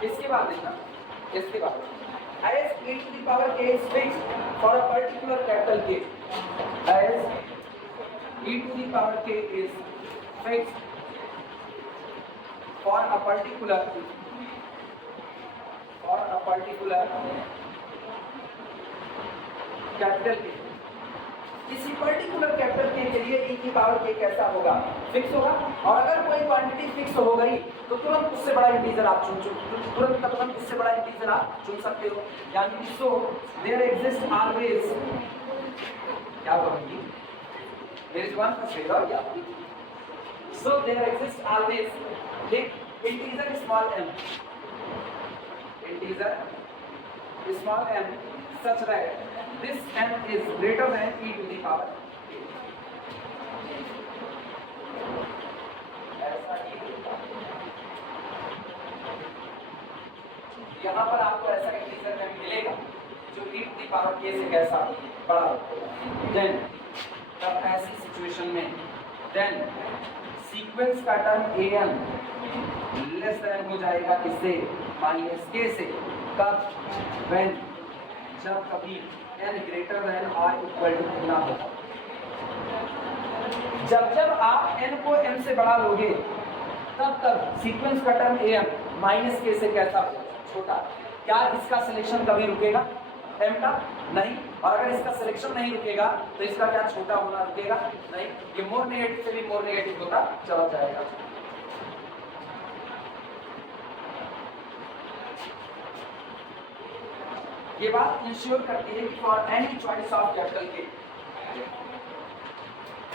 इसके बाद देखना, इसके बाद as e to the power k is fixed for a particular capital K, as e to the power k is fixed for a particular capital K, किसी पर्टिकुलर कैपिटल K के लिए e की पावर k कैसा होगा? Fix होगा। और अगर कोई क्वांटिटी फिक्स हो गई तो तुरंत उससे बड़ा इंटीजर आप तुरंत उससे बड़ा इंटीजर आप चुन सकते हो। यानी सो देयर एग्जिस्ट ऑलवेज, क्या बोलेंगे? देयर इज वन फर्स्ट और क्या? सो देयर एग्जिस्ट ऑलवेज एक integer small m, integer small m such that this m is greater than e to the power k। ऐसा ही यहाँ पर आपको ऐसा इंटीजर m मिलेगा जो e to the power k से कैसा बड़ा होगा। देन तब ऐसी सिचुएशन में देन सीक्वेंस का टर्म an लेस देन हो जाएगा किससे? माइनस k से। कब? व्हेन, जब कभी n ग्रेटर देन और इक्वल टू ना हो। जब आप n को m से बढ़ा लोगे तब सीक्वेंस का टर्म am माइनस k से कैसा छोटा। क्या इसका सिलेक्शन कभी रुकेगा m का? नहीं। और अगर इसका सिलेक्शन नहीं रुकेगा तो इसका क्या छोटा होना रुकेगा? नहीं। ये मोर नेगेटिव से भी मोर नेगेटिव होता चला जाएगा। ये बात इंश्योर करती है कि for any choice of capital के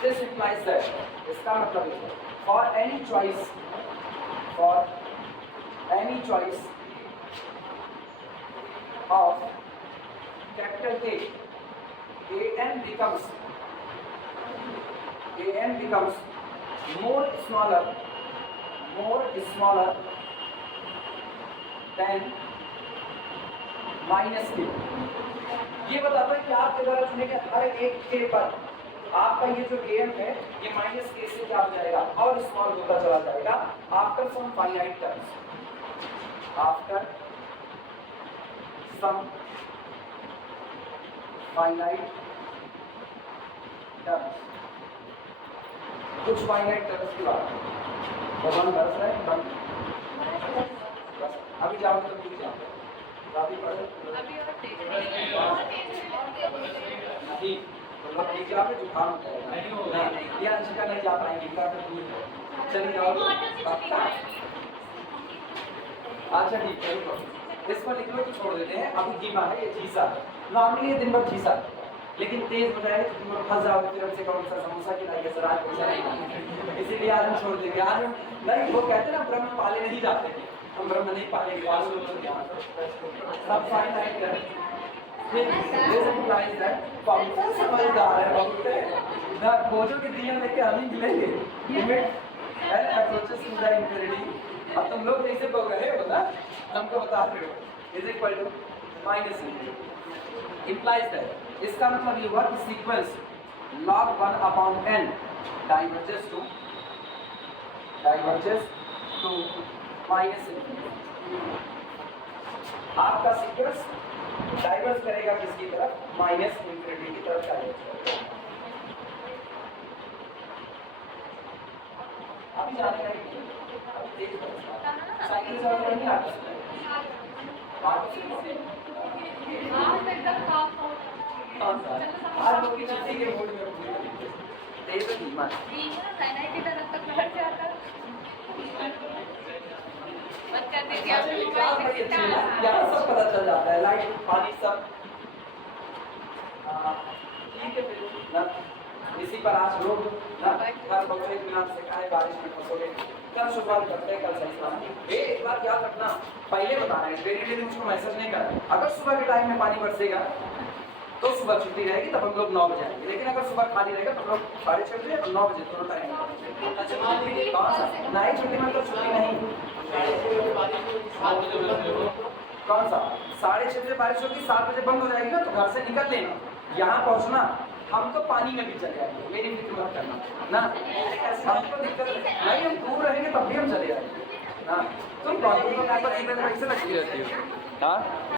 दिस इंप्लाइज दैट, इसका मतलब है for any choice of capital के an becomes more smaller than minus के। ये बताता है कि आपके द्वारा चुने गए हर एक के पर आपका ये जो am है ये माइनस के से क्या हो जाएगा? और स्मॉल होता चला जाएगा after some finite terms. After some finite terms, कुछ फाइनाइट टर्म्स की बात भगवान बरस रहे हैं। अभी जाओगे तो भूल जाओगे। अभी जुकाम नहीं या अंशिका नहीं जा पाएंगे। चलिए जाओ। अच्छा ठीक है, इसको लिख लो कि छोड़ देते हैं। अभी जीमा है, ये जीसा नॉर्मली ये दिन भर जीसा, लेकिन तेज हो जाएगा तो तुम फंस जाओगे। फिर हमसे कौन सा समोसा खिलाइए सर, आज पैसा नहीं, इसीलिए आज हम छोड़ देंगे। आज नहीं, वो कहते ना ब्रह्म पाले नहीं जाते, हम ब्रह्म नहीं पालेंगे। सब फाइनाइट है। दिस इंप्लाइज दैट बहुत समझदार है, बहुत ना खोजो के दिया लेके हम ही मिलेंगे। Limit n approaches to the infinity. अब तुम लोग जैसे बोल रहे हो ना, हमको बता रहे हो is equal to minus infinity. implies that, इसका मतलब ये हुआ कि सीक्वेंस log 1 upon n diverges to minus infinity। आपका सीक्वेंस डाइवर्स करेगा किसकी तरफ? माइनस इंफिनिटी की तरफ डाइवर्स करेगा। अभी जाने का साइकिल चलाने नहीं आता आज लोग की छुट्टी के मूड में तेज धीमा यहाँ सब पता चल जाता है, लाइट पानी सब ठीक है। फिर ना इसी पर आज लोग ना हर बच्चे इतना सिखाए बारिश में फंसोगे, कल सुबह करते हैं, कल सही एक बात याद रखना, पहले बता रहे हैं डेली डेली मुझको मैसेज नहीं कर, अगर सुबह के टाइम में पानी बरसेगा तो सुबह छुट्टी रहेगी, तब हम लोग 9 बजे आएंगे, लेकिन अगर सुबह खाली रहेगा तो हम लोग 6:30 बजे और 9 बजे दोनों टाइम। कौन सा नाइट छुट्टी मतलब छुट्टी नहीं, कौन सा 6:30 बजे बारिश होगी, 7 बजे बंद हो जाएगी ना, तो घर से निकल लेना, यहाँ पहुँचना, हम तो पानी में भी चले जाएंगे, मेरी फिक्र मत करना ना, हमको दिक्कत नहीं, हम दूर रहेंगे तब भी हम चले जाएंगे ना। तुम ऐसे लगी रहती हो। हाँ